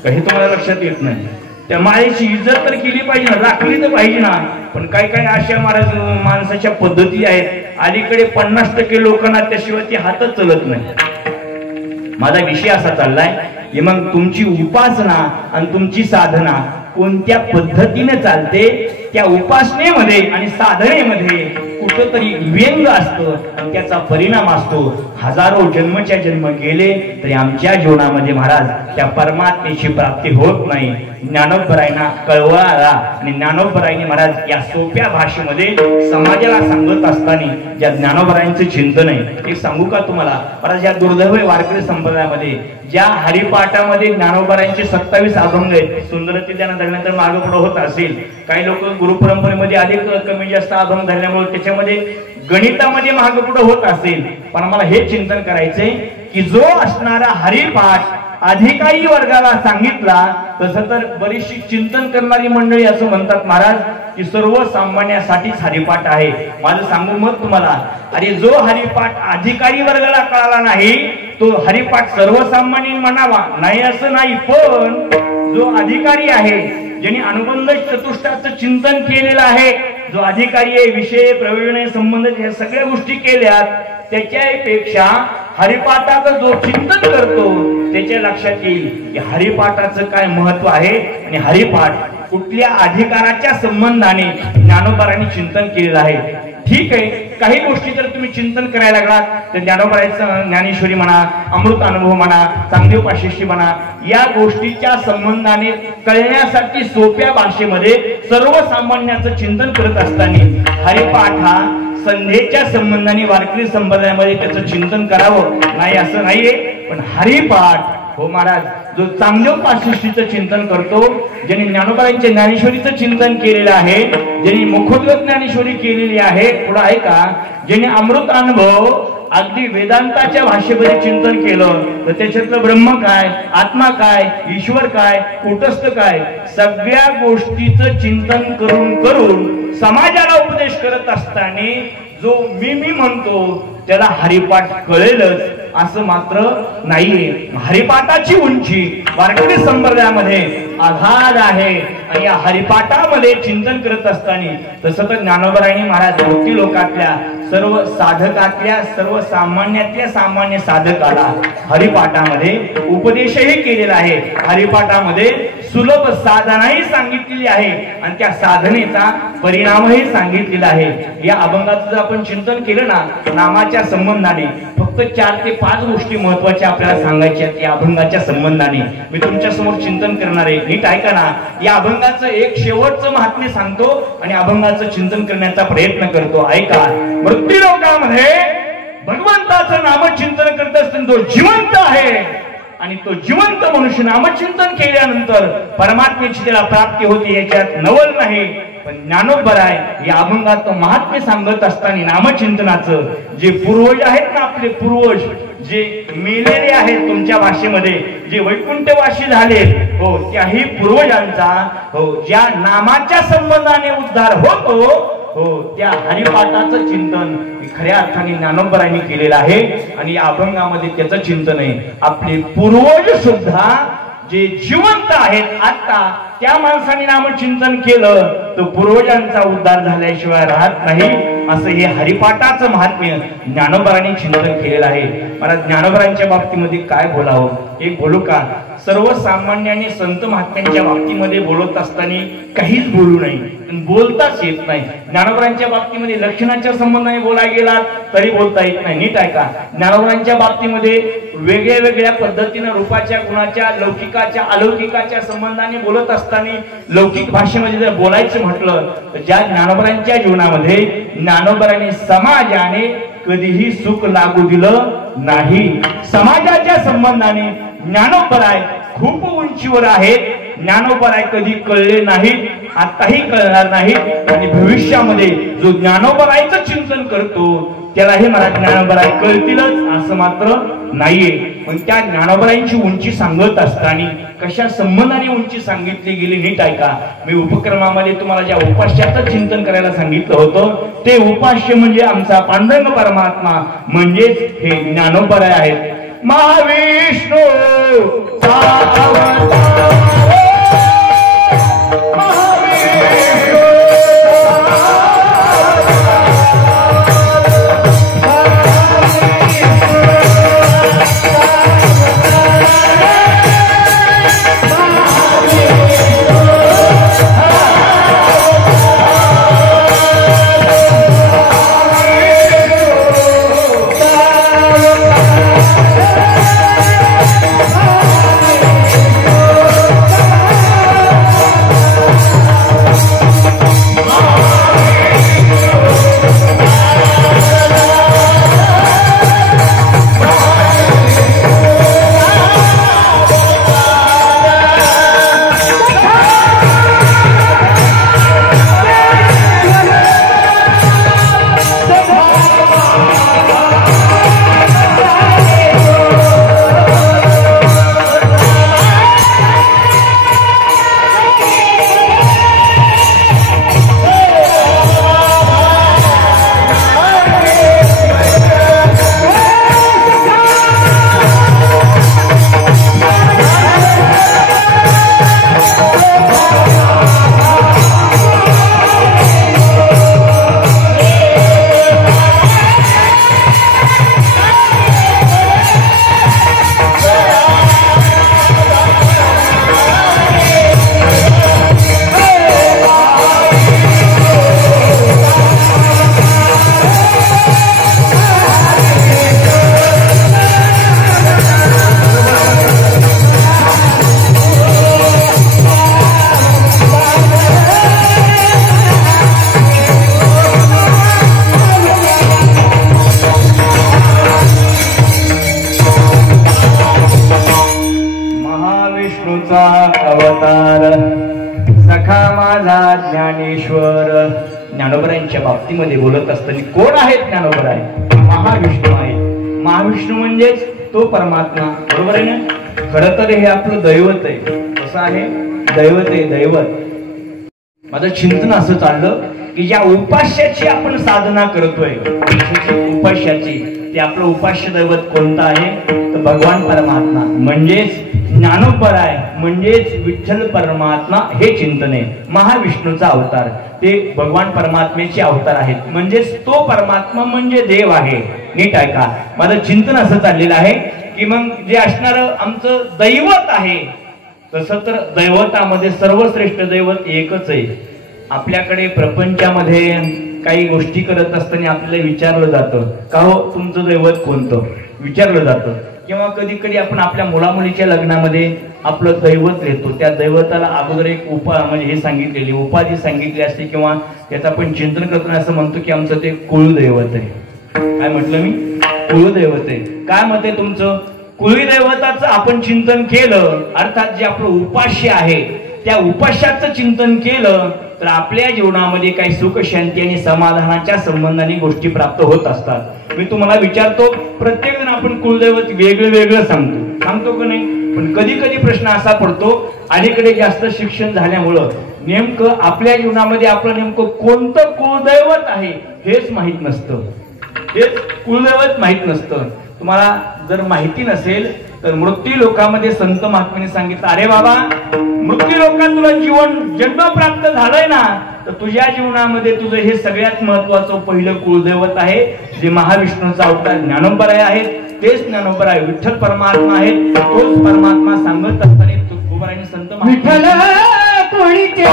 काही तुम्हाला लक्षात येत नाही. त्या माळेची इज्जत तर केली पाहिजे ना, राखली तर पाहिजे ना. पण काय काय अशा महाराज माणसाच्या पद्धती आहेत, अलीकडे 50% लोकांना त्याशिवाय ती हातच चलत नाही. माझा विषय असा चाललाय, मग तुमची उपासना आणि तुमची साधना कोणत्या पद्धतीने चालते, त्या उपासनेमध्ये आणि साधनेमध्ये कुठंतरी व्यंग असतं आणि त्याचा परिणाम असतो. हजारो जन्मच्या जन्म गेले तरी आमच्या जीवनामध्ये महाराज त्या परमात्मेची प्राप्ती होत नाही. ज्ञानोबरायांना कळवळा आला आणि ज्ञानोबरायांनी महाराज या सोप्या भाषेमध्ये समाजाला सांगत असताना ज्या ज्ञानोबरायांचं चिंतन आहे ते सांगू का तुम्हाला? महाराज या दुर्दैव वारकरी संप्रदायामध्ये ज्या हरिपाठामध्ये ज्ञानोबरायांचे 27 अभंग आहेत, सुंदरती त्यांना धरल्यानंतर मागे पुढे होत असेल. काही लोक गुरुपरंपरेमध्ये अधिक कमी जास्त अभंग धरल्यामुळे त्याच्यामध्ये गणितामध्ये मागे पुढे होत असेल. पण मला हे चिंतन करायचंय की जो असणारा हरिपाठ अधिकारी वर्गाला सांगितला, तसं तर बरीचशी चिंतन करणारी मंडळी असं म्हणतात महाराज की सर्वसामान्यासाठीच हरिपाठ आहे. माझं सांगू मत तुम्हाला, अरे जो हरिपाठ अधिकारी वर्गाला कळाला नाही तो हरिपाठ सर्वसामान्य म्हणावा नाही असं नाही, पण जो अधिकारी आहे ज्यांनी अनुबंध चतुष्टाचं चिंतन केलेलं आहे जो अधिकारी आहे, विषय प्रवीण संबंध, ह्या सगळ्या गोष्टी केल्यात, त्याच्यापेक्षा हरिपाठाचं जो चिंतन करतो त्याच्या लक्षात येईल की हरिपाठाचं काय महत्व आहे आणि हरिपाठ कुठल्या अधिकाराच्या संबंधाने ज्ञानोबारांनी चिंतन केलेलं आहे. ठीक आहे, काही गोष्टी जर तुम्ही चिंतन करायला लागलात तर ज्ञानोबारांचं ज्ञानेश्वरी म्हणा, अमृत अनुभव म्हणा, चांगदेव पाशिष्टी म्हणा, या गोष्टीच्या संबंधाने कळण्यासाठी सोप्या भाषेमध्ये सर्वसामान्याचं चिंतन करत असताना हरिपाठ हा संध्येच्या संबंधाने वारकरी संप्रदायामध्ये त्याचं चिंतन करावं नाही असं नाहीये. पण हरिपाठ हो महाराज, जो चांगदेव पाशिष्टीचं चिंतन करतो, ज्यांनी ज्ञानोबारांच्या ज्ञानेश्वरीचं चिंतन केलेलं आहे, ज्यांनी मुखोद्गत ज्ञानेश्वरी केलेली आहे, पुढे आहे का, ज्यांनी अमृत अनुभव अगदी वेदांताच्या भाषेमध्ये चिंतन केलं तर त्याच्यातलं ब्रह्म काय, आत्मा काय, ईश्वर काय, कुटस्थ काय, सगळ्या गोष्टीचं चिंतन करून करून समाजाला उपदेश करत असताना जो मी म्हणतो त्याला हरिपाठ कळेलच असं मात्र नाहीये. हरिपाठाची उंची वारकरी संप्रदायामध्ये आधार आहे आणि या हरिपाठामध्ये चिंतन करत असताना तसं तर ज्ञानोबारांनी महाराज भक्ती लोकातल्या सर्व साधकातल्या सर्वसामान्यातल्या सामान्य साधकाला हरिपाठामध्ये उपदेशही केलेला आहे. हरिपाठामध्ये सुलभ साधनाही सांगितलेली आहे आणि त्या साधनेचा परिणामही सांगितलेला आहे. या अभंगाचं जर आपण चिंतन केलं ना, नामाच्या संबंधाने फक्त 4 ते 5 गोष्टी महत्वाच्या आपल्याला सांगायच्या या अभंगाच्या संबंधाने मी तुमच्या समोर चिंतन करणार आहे. नीट ऐका ना, या अभंगाचं एक शेवटचं महात्म्य सांगतो आणि अभंगाचं चिंतन करण्याचा प्रयत्न करतो. ऐका, मृत्यूलोकामध्ये भगवंताचं नामचिंतन करत असताना जो जिवंत आहे आणि तो जिवंत मनुष्य नामचिंतन केल्यानंतर परमात्म्याची त्याला प्राप्ती होती, याच्यात नवल नाही. पण ज्ञानोबराय या अभंगात महात्म्य सांगत असताना नामचिंतनाचं जे पूर्वज आहेत ना, आपले पूर्वज जे मेलेले आहेत तुमच्या भाषेमध्ये, जे वैकुंठवासी झाले, हो त्याही पूर्वजांचा हो ज्या नामाच्या संबंधाने उद्धार होतो, हो त्या हरिपाठाचं चिंतन खऱ्या अर्थाने ज्ञानोबरांनी केलेलं आहे. आणि या अभंगामध्ये त्याचं चिंतन आहे. आपले पूर्वज सुद्धा जे जिवंत आहेत आता, त्या माणसाने नामचिंतन केलं तर पूर्वजांचा उद्धार झाल्याशिवाय राहत नाही, असं हे हरिपाठाचं महात्म्य ज्ञानोबरांनी चिंतन केलेलं आहे. मला ज्ञानोबरांच्या बाबतीमध्ये काय बोलावं, एक बोलू का, सर्वसामान्याने संत महात्म्यांच्या बाबतीमध्ये बोलत असताना काहीच बोलू नये, बोलताच येत नाही. ज्ञानोबरांच्या बाबतीमध्ये लक्षणाच्या संबंधाने बोलायला गेलात तरी बोलता येत नाही. नीट ऐका, ज्ञानोबरांच्या बाबतीमध्ये वेगळ्या वेगळ्या पद्धतीने रूपाच्या, गुणाच्या, लौकिकाच्या, अलौकिकाच्या संबंधाने बोलत असताना लौकिक भाषेमध्ये जर बोलायचं म्हटलं तर ज्या ज्ञानोबरांच्या जीवनामध्ये ज्ञानोबरांनी समाजाने कधीही सुख लागू दिलं नाही. समाजाच्या संबंधाने ज्ञानोबराय खूप उंचीवर आहेत. ज्ञानोबराय कधी कळले नाहीत, आताही कळणार नाहीत आणि भविष्यामध्ये जो ज्ञानोबरायचं चिंतन करतो त्यालाही मला ज्ञानोबराय कळतीलच असं मात्र नाहीये. पण त्या ज्ञानोबरायांची उंची सांगत असताना कशा संबंधाने उंची सांगितली गेली नीट ऐका. मी उपक्रमामध्ये तुम्हाला ज्या उपास्याचं चिंतन करायला सांगितलं होतं ते उपास्य म्हणजे आमचा पांडुरंग परमात्मा, म्हणजेच हे ज्ञानोबराय आहेत. महाविष्णू विष्णूचा अवतार सखा माझा ज्ञानेश्वर. ज्ञानोबरायांच्या बाबतीमध्ये बोलत असताना कोण आहेत ज्ञानोबराय? महाविष्णू आहे. महाविष्णू म्हणजेच तो परमात्मा, बरोबर आहे ना? खरं तर हे आपलं दैवत आहे. कसं आहे? दैवत आहे, दैवत. माझं चिंतन असं चाललं की ज्या उपास्याची आपण साधना करतोय, उपास्याची, ते आपलं उपास्य दैवत कोणतं आहे? तर भगवान परमात्मा म्हणजेच ज्ञानोबराय म्हणजेच विठ्ठल परमात्मा हे चिंतन आहे. महाविष्णूचा अवतार ते भगवान परमात्म्याचे अवतार आहेत. म्हणजेच तो परमात्मा म्हणजे देव आहे. नीट ऐका, माझं चिंतन असं चाललेलं आहे की मग जे असणारं आमचं दैवत आहे, तसं तर दैवतामध्ये सर्वश्रेष्ठ दैवत एकच आहे. आपल्याकडे प्रपंचामध्ये काही गोष्टी करत असताना आपल्याला विचारलं जातं का हो तुमचं दैवत कोणतं, विचारलं जातं. किंवा कधी कधी आपण आपल्या मुलामुलीच्या लग्नामध्ये आपलं दैवत घेतो, त्या दैवताला अगोदर एक म्हणजे हे सांगितलेली उपाधी सांगितली असते किंवा त्याचं आपण चिंतन करतो, असं म्हणतो की आमचं ते कुळदैवत आहे. काय म्हटलं मी? कुळदैवत आहे. काय मत आहे तुमचं? कुळदैवताचं आपण चिंतन केलं, अर्थात जे आपलं उपास्य आहे त्या उपास्याचं चिंतन केलं तर आपल्या जीवनामध्ये काही सुख शांती आणि समाधानाच्या संबंधाने गोष्टी प्राप्त होत असतात. मी तुम्हाला विचारतो, प्रत्येक जण आपण कुलदैवत वेगळं वेगळं सांगतो का नाही? पण कधी कधी प्रश्न असा पडतो, अलीकडे जास्त शिक्षण झाल्यामुळं नेमकं आपल्या जीवनामध्ये आपलं नेमकं कोणतं कुलदैवत आहे हेच माहित नसतं. हेच कुलदैवत माहित नसतं. तुम्हाला जर माहिती नसेल तर मृत्यू लोकामध्ये संत महात्म्याने सांगितलं, अरे बाबा मृत्यू लोकात तुला जीवन जन्म प्राप्त झालंय ना, तर तुझ्या जीवनामध्ये तुझं हे सगळ्यात महत्वाचं पहिलं कुलदैवत आहे, जे महाविष्णूचा अवतार ज्ञानोबराय आहेत. तेच ज्ञानोबराय विठ्ठल परमात्मा आहेत. तोच परमात्मा सांगत असताना तुकोबारायांनी संत विठ्ठल कोणीचे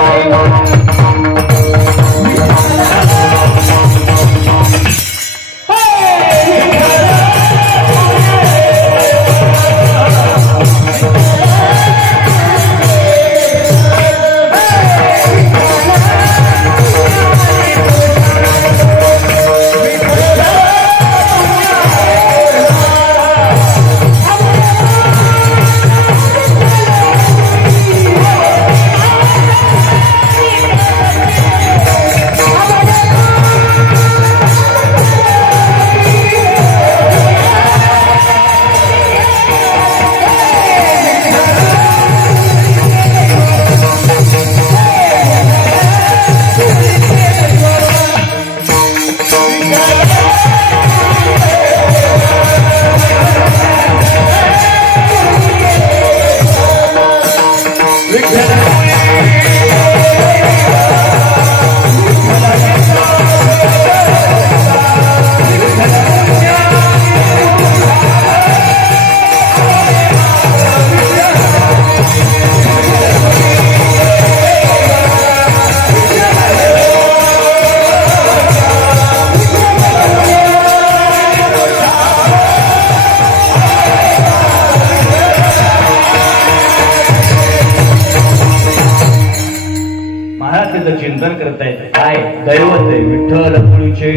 चिंतन करतायत. काय दैवत आहे? विठ्ठल पुढचे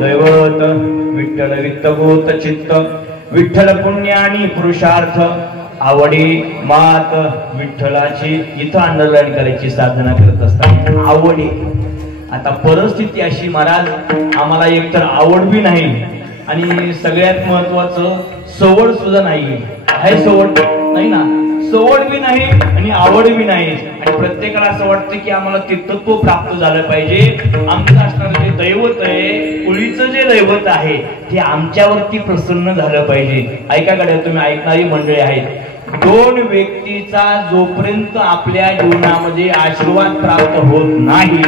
दैवत, विठ्ठल वित्तभूत चित्त, विठ्ठल पुण्य आणि पुरुषार्थ, आवडी मात विठ्ठलाची. इथं अंडरलाईन करायची साधना करत असतात. आवडी. आता परिस्थिती अशी महाराज, आम्हाला एकतर आवड बी नाही आणि सगळ्यात महत्वाचं सवड सुद्धा नाही आहे. सवड नाही ना, सवड बी नाही आणि आवड बी नाही. आणि प्रत्येकाला असं वाटतं की आम्हाला ते तत्व प्राप्त झालं पाहिजे. आमचं असणारं जे दैवत आहे, कुळीचं जे दैवत आहे ते आमच्यावरती प्रसन्न झालं पाहिजे. ऐका गड्या, तुम्ही ऐकणारी मंडळी आहेत. दोन व्यक्तीचा जोपर्यंत आपल्या जीवनामध्ये आशीर्वाद प्राप्त होत नाही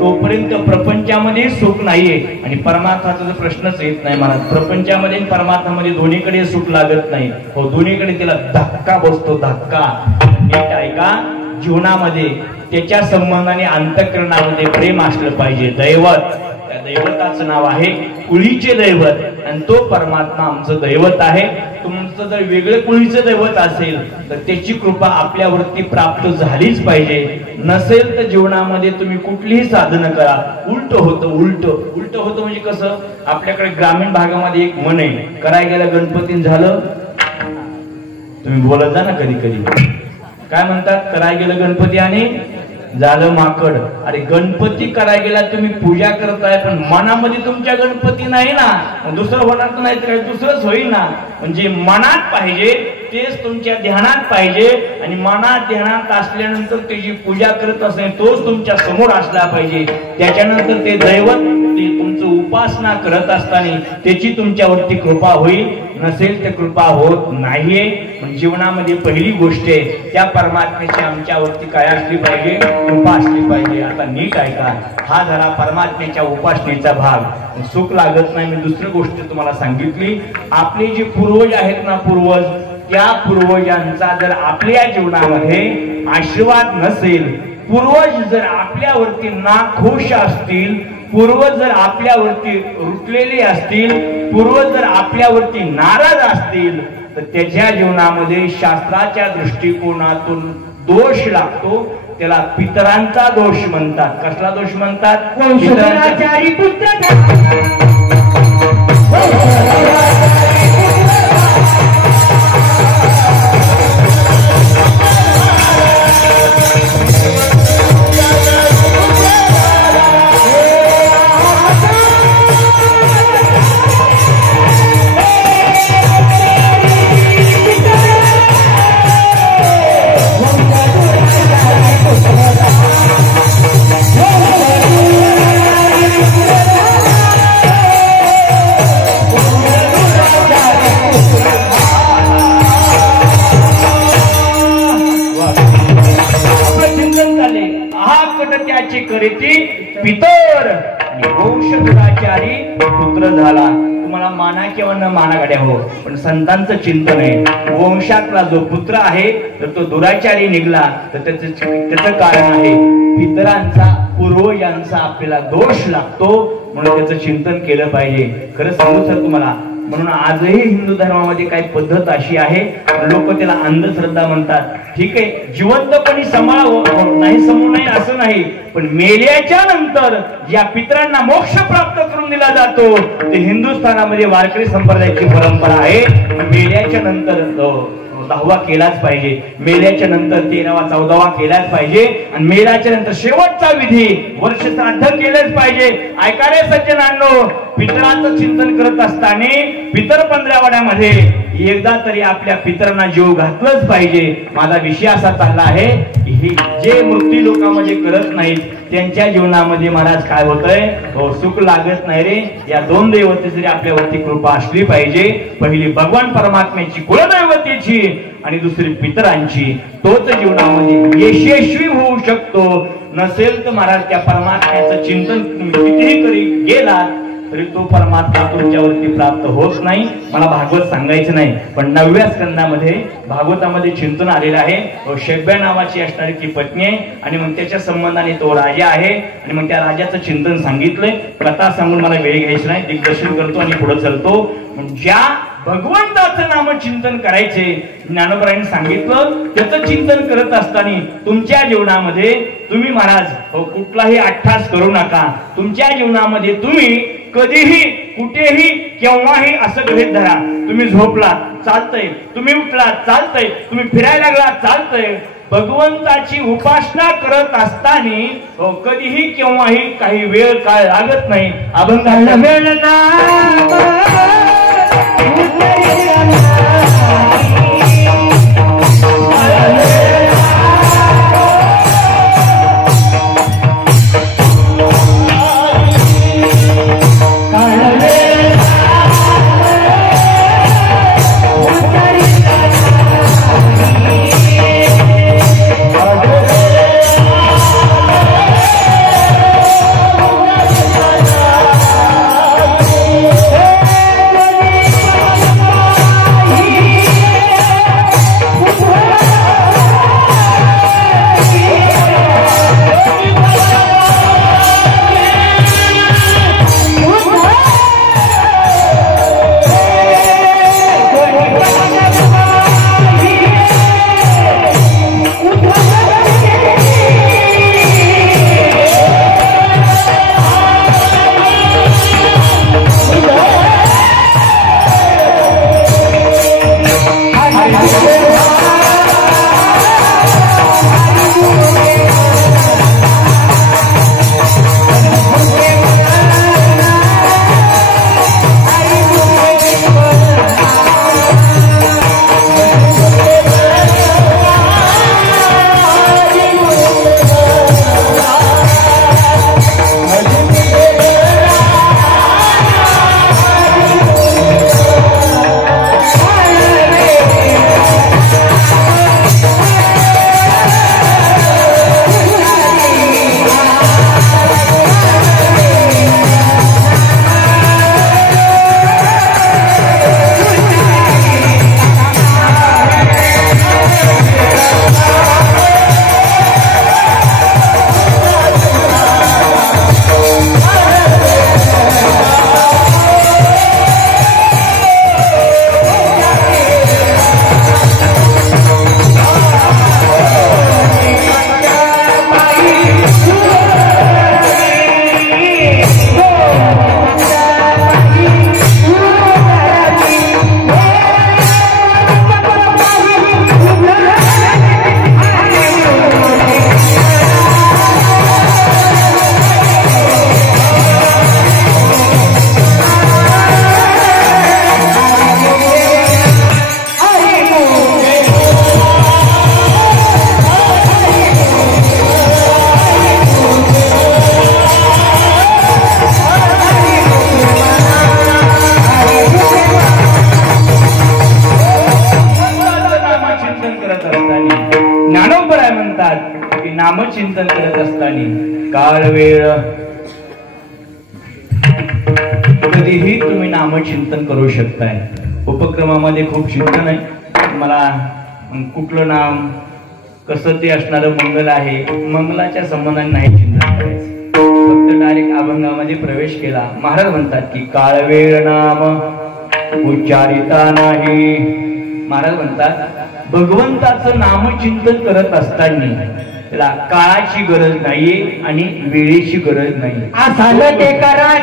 तोपर्यंत प्रपंचामध्ये सुख नाहीये. आणि परमार्थाचा जर प्रश्नच येत नाही महाराज. प्रपंचामध्ये आणि परमार्थामध्ये दोन्हीकडे सुख लागत नाही. हो, दोन्हीकडे त्याला धक्का बसतो, धक्का. नीट ऐका, जीवनामध्ये त्याच्या संबंधाने अंतःकरणामध्ये प्रेम असलं पाहिजे. दैवत, त्या दैवताचं नाव आहे कुळीचे दैवत आणि तो परमात्मा आमचं दैवत आहे. तुमचं जर वेगळं कुळीचं दैवत असेल तर त्याची कृपा आपल्यावरती प्राप्त झालीच पाहिजे. नसेल तर जीवनामध्ये तुम्ही कुठलीही साधनं करा, उलट होतं. उलट होतं म्हणजे कसं? आपल्याकडे ग्रामीण भागामध्ये एक म्हण आहे, कराय गेलं गणपती झालं. तुम्ही बोलत जा ना कधी कधी. काय म्हणतात, कराय गेलं गणपती आणि झालं माकड. अरे गणपती कराय गेला, तुम्ही पूजा करताय पण मनामध्ये तुमच्या गणपती नाही ना, दुसरं होणार नाही तर दुसरंच होईल ना. म्हणजे मनात पाहिजे तेच तुमच्या ध्यानात पाहिजे, आणि मनात ध्यानात असल्यानंतर त्याची पूजा करत असणे तोच तुमच्या समोर असला पाहिजे. त्याच्यानंतर ते दैवत ते तुमचं उपासना करत असताना त्याची तुमच्यावरती कृपा होईल, नसेल तर कृपा होत नाहीये. जीवनामध्ये पहिली गोष्ट आहे त्या परमात्म्याची आमच्यावरती काय असली पाहिजे, कृपा असली पाहिजे. आता नीट ऐका, हा झाला परमात्म्याच्या उपासनेचा भाग. सुख लागत नाही, मी दुसरी गोष्ट तुम्हाला सांगितली. आपले जे पूर्वज आहेत ना, पूर्वज, त्या पूर्वजांचा जर आपल्या जीवनामध्ये आशीर्वाद नसेल, पूर्वज जर आपल्यावरती नाखुश असतील, पूर्वज जर आपल्यावरती रुतलेले असतील, पूर्वज जर आपल्यावरती नाराज असतील, तर त्याच्या जीवनामध्ये शास्त्राच्या दृष्टिकोनातून दोष लागतो. त्याला पितरांचा दोष म्हणतात. कसला दोष म्हणतात? वंशधराचारी पुत्र पितर वंशधराचारी पुत्र झाला. तुम्हाला माना किंवा न माना गाड्या हो, पण संतांचं चिंतन आहे. वंशातला जो पुत्र आहे तर तो दुराचारी निघला तर त्याचं कारण आहे पितरांचा, पूर्वजांचा आपल्याला दोष लागतो, म्हणून त्याचं चिंतन केलं पाहिजे. खरं सांगू सर तुम्हाला, म्हणून आजही हिंदू धर्मामध्ये काही पद्धत अशी आहे, लोक त्याला अंधश्रद्धा म्हणतात. ठीक आहे, जिवंतपणी सांभाळावं, नाही समजू नये असं नाही, पण मेल्याच्या नंतर या पितरांना मोक्ष प्राप्त करून दिला जातो. ते हिंदुस्थानामध्ये वारकरी संप्रदायाची परंपरा आहे. मेल्याच्या नंतर 10वा केलाच पाहिजे, मेल्याच्या नंतर 13वा 14वा केलाच पाहिजे, आणि मेल्याच्या नंतर शेवटचा विधी वर्ष श्राद्ध केलंच पाहिजे. ऐका रे सज्जनांनो, पितरांचं चिंतन करत असताना पितर पंधरवड्यामध्ये एकदा तरी आपल्या पितरांना जीव घातलंच पाहिजे. माझा विषय असा चालला आहे की जे मृत्यू लोकांमध्ये करत नाहीत त्यांच्या जीवनामध्ये महाराज काय होतंय, सुख लागत नाही रे. या दोन दैवते जरी आपल्यावरती कृपा असली पाहिजे, पहिली भगवान परमात्म्याची, कुलदैवतेची, आणि दुसरी पितरांची, तोच जीवनामध्ये यशस्वी होऊ शकतो. नसेल तर महाराज त्या परमात्म्याचं चिंतन कितीही करी गेला तरी तो परमात्मा तुमच्यावरती प्राप्त होत नाही. मला भागवत सांगायचं नाही, पण 9व्या स्कंदामध्ये भागवतामध्ये चिंतन आलेलं आहे. शेब्या नावाची असणारी ती पत्नी आहे, आणि मग त्याच्या संबंधाने तो राजा आहे, आणि मग त्या राजाचं चिंतन सांगितलंय. कथा सांगून मला वेळ घ्यायची नाही, दिग्दर्शन करतो आणि पुढे चालतो. ज्या भगवंताचं नाम चिंतन करायचे ज्ञानोबरांनी सांगितलं, त्याचं चिंतन करत असताना तुमच्या जीवनामध्ये तुम्ही महाराज कुठलाही अट्टास करू नका. तुमच्या जीवनामध्ये तुम्ही कधीही, कुठेही, केव्हाही असं गृहीत धरा, तुम्ही झोपलात चालतंय, तुम्ही उठलात चालतंय, तुम्ही फिरायला लागलात चालतंय. भगवंताची उपासना करत असताना कधीही केव्हाही काही वेळ काळ लागत नाही. अभंगाला वेळ नामचिंतन करत असताना काळ वेळ कधीही तुम्ही नामचिंतन करू शकताय. उपक्रमामध्ये खूप चिंतन आहे. मला कुठलं नाम कसं ते असणारं मंगल आहे, मंगलाच्या संबंधाने नाही चिंतन करायचं. फक्त डायरेक्ट अभंगामध्ये प्रवेश केला. महाराज म्हणतात की काळ वेळ नाम उच्चारिता नाही. महाराज म्हणतात भगवंताचं नामचिंतन करत असताना त्याला काळाची गरज नाहीये आणि वेळेची गरज नाही. आसाल ते करा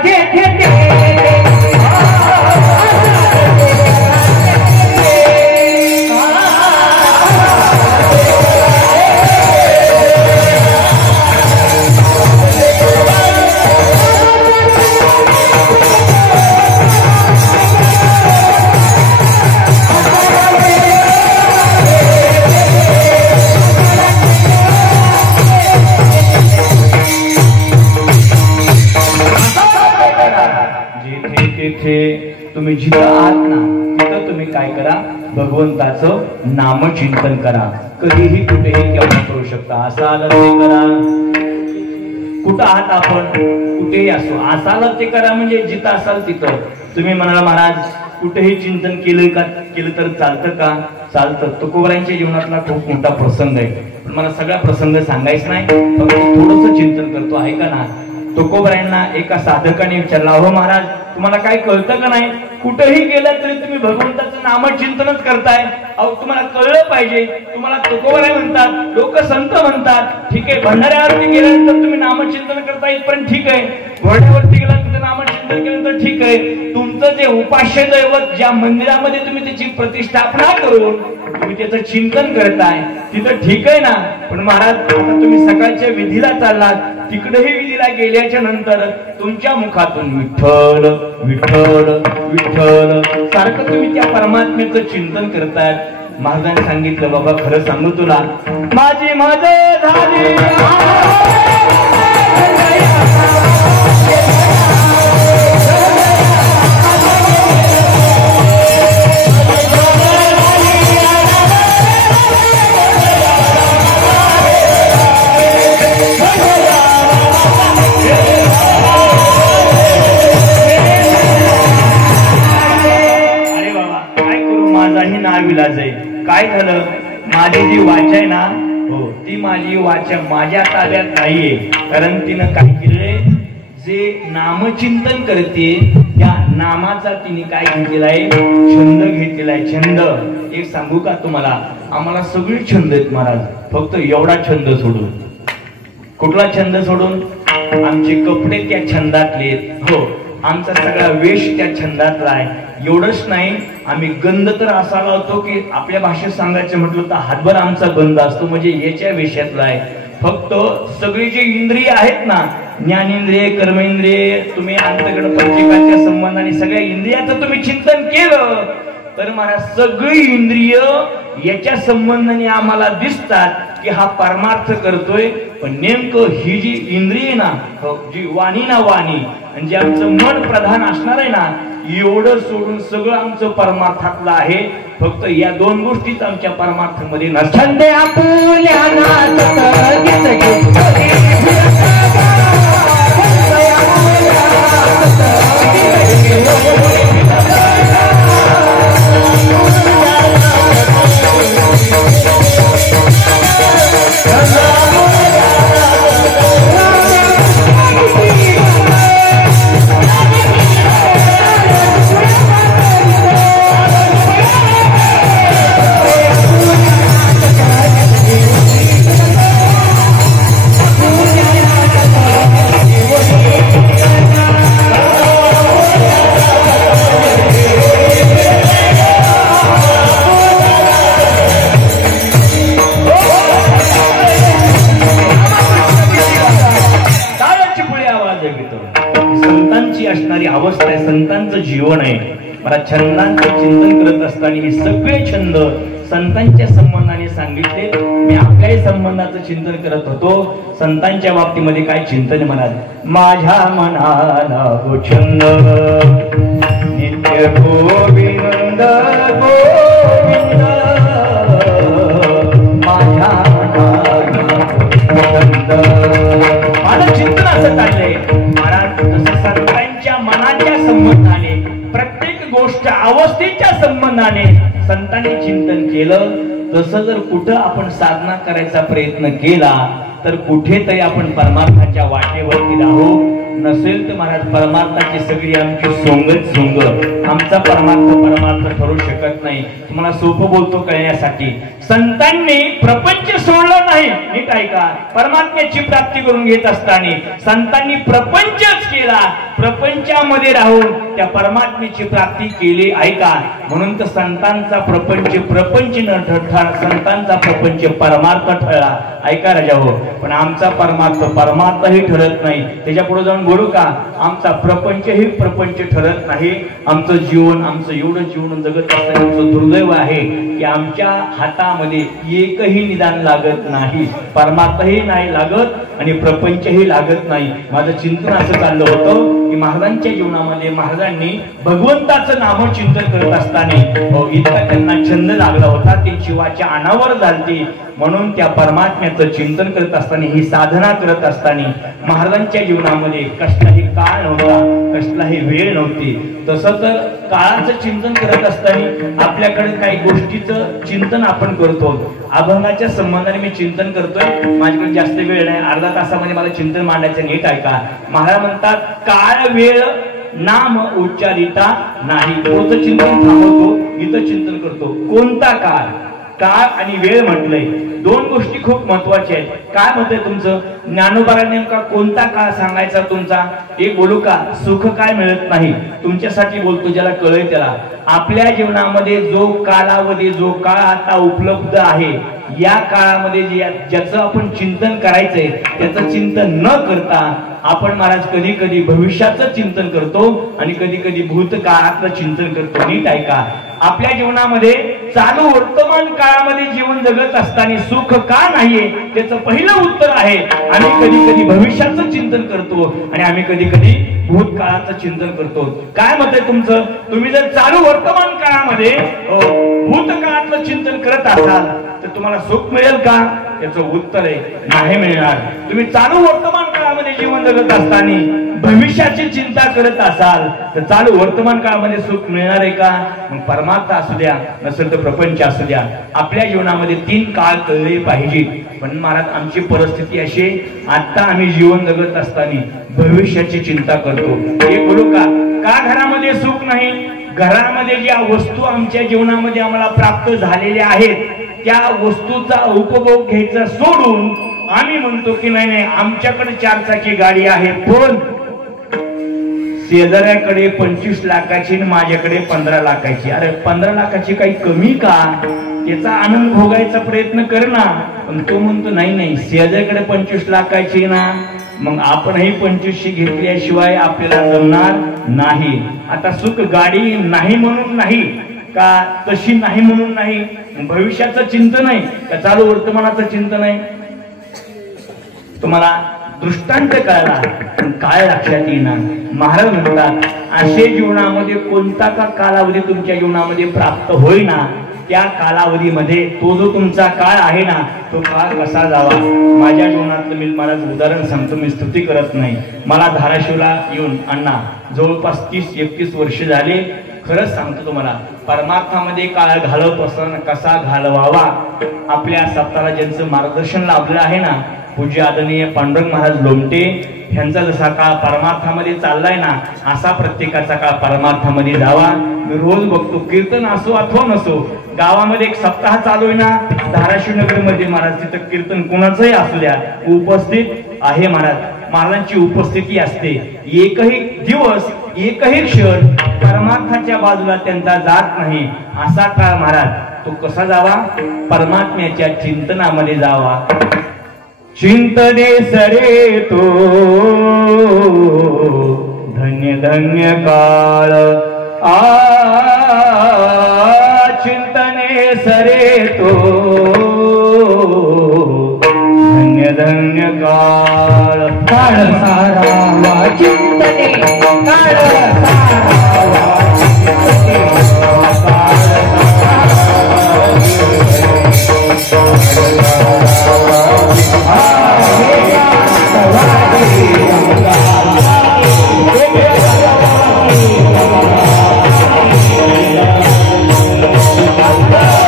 जेथे तुम्ही जिथं आहात ना तिथं तुम्ही काय करा, भगवंताचं नामचिंतन करा. कधीही कुठेही केव्हा करू शकता. असाल ते करा. कुठं आहात आपण, कुठेही असो, असाल ते करा म्हणजे जिथं असाल तिथं. तुम्ही म्हणाला महाराज कुठेही चिंतन केलं तर चालतं का? चालतं. तुकोबारायांच्या जीवनातला खूप मोठा प्रसंग आहे, पण मला सगळा प्रसंग सांगायचं नाही, फक्त थोडंसं चिंतन करतो. ऐका ना. तुकोबारायांना एका साधकाने विचारला, हो महाराज तुम्हाला काय कळतं का नाही? कुठेही गेलं तरी तुम्ही भगवंताचं नामचिंतनच करताय. अहो तुम्हाला कळलं पाहिजे. तुम्हाला तुकोबाराय म्हणतात, लोक संत म्हणतात, ठीक आहे. भंडाऱ्यावरती गेल्यानंतर तुम्ही नामचिंतन करता इथपर्यंत ठीक आहे. घोड्यावरती गेल्यानंतर नामचिंतन केल्यानंतर ठीक आहे. तुमचं जे उपास्य दैवत ज्या मंदिरामध्ये तुम्ही त्याची प्रतिष्ठापना करून तुम्ही त्याचं चिंतन करताय तिथं ठीक आहे ना. पण महाराज आता तुम्ही सकाळच्या विधीला चाललात, तिकडेही विधीला गेल्याच्या नंतर तुमच्या मुखातून विठ्ठल विठ्ठल विठ्ठल सारखं तुम्ही त्या परमात्म्याचं चिंतन करतायत. महाराजांनी सांगितलं, बाबा खरं सांगू तुला, माझी मदत झाली. विलाज आहे. काय झालं, माझी जी वाचा आहे ना, हो ती माझी वाचा माझ्या ताब्यात नाहीये. कारण तिनं काय केलंय, जे नामचिंतन करते त्या नामाचा तिने काय घेतलेला आहे, छंद घेतलेला आहे. छंद एक सांगू का तुम्हाला, आम्हाला सगळे छंद आहेत महाराज, फक्त एवढा छंद सोडून. कुठला छंद सोडून? आमचे कपडे त्या छंदातले, हो आमचा सगळा वेश त्या छंदातला आहे. एवढंच नाही, आम्ही गंध तर असा लावतो की आपल्या भाषेत सांगायचं म्हटलं तर हातभर आमचा गंध असतो, म्हणजे याच्या वेशातला आहे. फक्त सगळी जे इंद्रिय आहेत ना, ज्ञानेंद्रिय कर्मेंद्रिय, तुम्ही अंतःकरण पंचकाच्या संबंधाने सगळ्या इंद्रियाचं तुम्ही चिंतन केलं तर मला सगळी इंद्रिय याच्या संबंधाने आम्हाला दिसतात की हा परमार्थ करतोय. पण नेमकं ही जी इंद्रिय ना, जी वाणी ना वाणी, आणि जे आमचं मन प्रधान असणार आहे ना, एवढं सोडून सगळं आमचं परमार्थातलं आहे. फक्त या दोन गोष्टीच आमच्या परमार्थामध्ये नसतात. अवस्था आहे, संतांचं जीवन आहे. मला छंदांचं चिंतन करत असताना हे सगळे छंद संतांच्या संबंधाने सांगितले. मी आपल्याही संबंधाचं चिंतन करत होतो. संतांच्या बाबतीमध्ये काय चिंतन म्हणाल, माझ्या मनाला गो छंद नित्य गोविंद गोविंद, माझ्या मनाला मनाने चिंतन केलं, तसं जर कुठं आपण साधना करायचा प्रयत्न केला तर कुठेतरी आपण परमार्थाच्या वाटेवरती राहू. नसेल तर महाराज परमार्थाची सगळी आमची सोंगच सोंग, आमचा परमार्थ ठरू शकत नाही. तुम्हाला सोपं बोलतो कळण्यासाठी, संतांनी प्रपंच सोडलं नाही. नीट ऐका, परमात्म्याची प्राप्ती करून घेत असताना संतांनी प्रपंचच केला. प्रपंचामध्ये राहून त्या परमात्म्याची प्राप्ती केली. ऐका, म्हणून तर संतांचा प्रपंच न ठरता संतांचा प्रपंच परमार्थ ठरला. ऐका राजा हो, पण आमचा परमार्थही ठरत नाही. त्याच्या पुढे जाऊन बोलू का, आमचा प्रपंचही प्रपंच ठरत नाही. आमचं जीवन, आमचं एवढं जीवन जगत असताना आमचं दुर्दैव आहे की आमच्या हातामध्ये एकही निदान लागत नाही. परमार्थही नाही लागत आणि प्रपंचही लागत नाही. माझं चिंतन असं चाललं होतं की महाराजांच्या जीवनामध्ये महाराजांनी भगवंताचं नामचिंतन करत असताना इतका त्यांना छंद लागला होता, ते जीवाच्या अनावर झालती. म्हणून त्या परमात्म्याचं चिंतन करत असताना, ही साधना करत असताना महाराजांच्या जीवनामध्ये कसलाही काळ नव्हता, कसलाही वेळ नव्हती. तसं तर काळाचं चिंतन करत असताना आपल्याकडे काही गोष्टीचं चिंतन आपण करतो. अभंगाच्या संबंधाने मी चिंतन करतोय, माझ्याकडे जास्त वेळ नाही, अर्धा तासामध्ये मला चिंतन मांडायचं. नीट ऐका, महाराज म्हणतात, काळ वेळ नाम उच्चारिता नाही. कोणतं चिंतन थांबवतो, इथं चिंतन करतो. कोणता काळ, काळ आणि वेळ म्हटलंय, दोन गोष्टी खूप महत्वाच्या आहेत. काय मत आहे तुमचं? ज्ञानोबाला नेमका कोणता काळ सांगायचा तुमचा? एक बोलू का, सुख काय मिळत नाही, तुमच्यासाठी बोलतो, ज्याला कळेल त्याला. आपल्या जीवनामध्ये जो कालावधी, जो काळ आता उपलब्ध आहे, या काळामध्ये ज्याचं आपण चिंतन करायचंय त्याचं चिंतन न करता आपण महाराज कधी कधी भविष्याचं चिंतन करतो आणि कधी कधी भूतकाळातलं चिंतन करतो. नीट ऐका, आपल्या जीवनामध्ये चालू वर्तमान काळामध्ये जीवन जगत असताना सुख का नाहीये त्याचं पहिलं उत्तर आहे, आम्ही कधी कधी भविष्याचं चिंतन करतो आणि आम्ही कधी कधी भूतकाळाचं चिंतन करतो. काय मत आहे तुमचं? तुम्ही जर चालू वर्तमान काळामध्ये भूतकाळातलं चिंतन करत असाल तर तुम्हाला सुख मिळेल का? याचं उत्तर आहे, नाही मिळणार. तुम्ही चालू वर्तमान काळामध्ये जीवन जगत असताना भविष्याची चिंता करत असाल तर चालू वर्तमान काळामध्ये सुख मिळणार आहे का? मग परमार्थ असू द्या, नसेल तर प्रपंच असू द्या, आपल्या जीवनामध्ये तीन काळ कळले पाहिजे. पण महाराज आमची परिस्थिती अशी, आता आम्ही जीवन जगत असताना भविष्याची चिंता करतो. हे बोलू का, घरामध्ये सुख नाही? घरामध्ये ज्या वस्तू आमच्या जीवनामध्ये आम्हाला प्राप्त झालेल्या आहेत त्या वस्तूचा उपभोग घ्यायचा सोडून आम्ही म्हणतो की नाही नाही आमच्याकडे 4 चाकी गाडी आहे, पण शेजाऱ्याकडे 25 लाखाची आणि माझ्याकडे 15 लाखाची. अरे 15 लाखाची काही कमी का? त्याचा आनंद भोगायचा प्रयत्न कर ना. पण तो म्हणतो नाही नाही शेजाऱ्याकडे 25 लाखाची ना, मग आपणही 25 घेतल्याशिवाय आपल्याला जमणार नाही. आता सुख गाडी नाही म्हणून नाही का, तशी नाही म्हणून नाही, भविष्याचं चिंतन आहे का चालू वर्तमानाचं चिंतन आहे? तुम्हाला दृष्टांत कळला पण काय लक्षात येणार? महाराज म्हणतात, असे जीवनामध्ये कोणता का कालावधी तुमच्या जीवनामध्ये प्राप्त होईना, त्या कालावधीमध्ये तो जो तुमचा काळ आहे ना, तो काळ कसा जावा. माझ्या जीवनातलं मी महाराज उदाहरण सांगतो, मी स्तुती करत नाही. मला धाराशिवला येऊन अण्णा जवळपास 30-31 वर्ष झाले. खरंच सांगतो तुम्हाला, परमार्थामध्ये काळ घालवत असताना कसा घालवावा, आपल्या सप्ताहाला ज्यांचं मार्गदर्शन लाभलं आहे ना, पूज्य आदरणीय पांडुरंग महाराज लोमटे ह्यांचा जसा काळ परमार्थामध्ये चाललाय ना, असा प्रत्येकाचा काळ परमार्थामध्ये जावा. मी रोज बघतो, कीर्तन असो अथवा नसो, गावामध्ये एक सप्ताह चालू आहे ना धाराशिव नगर मध्ये, महाराज तिथं कीर्तन कोणाचंही असू द्या, उपस्थित आहे महाराज. महाराजांची उपस्थिती असते. एकही दिवस, एकही क्षण परमार्थाच्या बाजूला त्यांचा जात नाही. असा काळ महाराज तो कसा जावा? परमात्म्याच्या चिंतनामध्ये जावा. चिंतने सरे तो धन्य धन्य काळ, चिंतने सरे तो धन्य धन्य काळ. काळ सारावा चिंतने, काळ सारावा चिंतने, काळ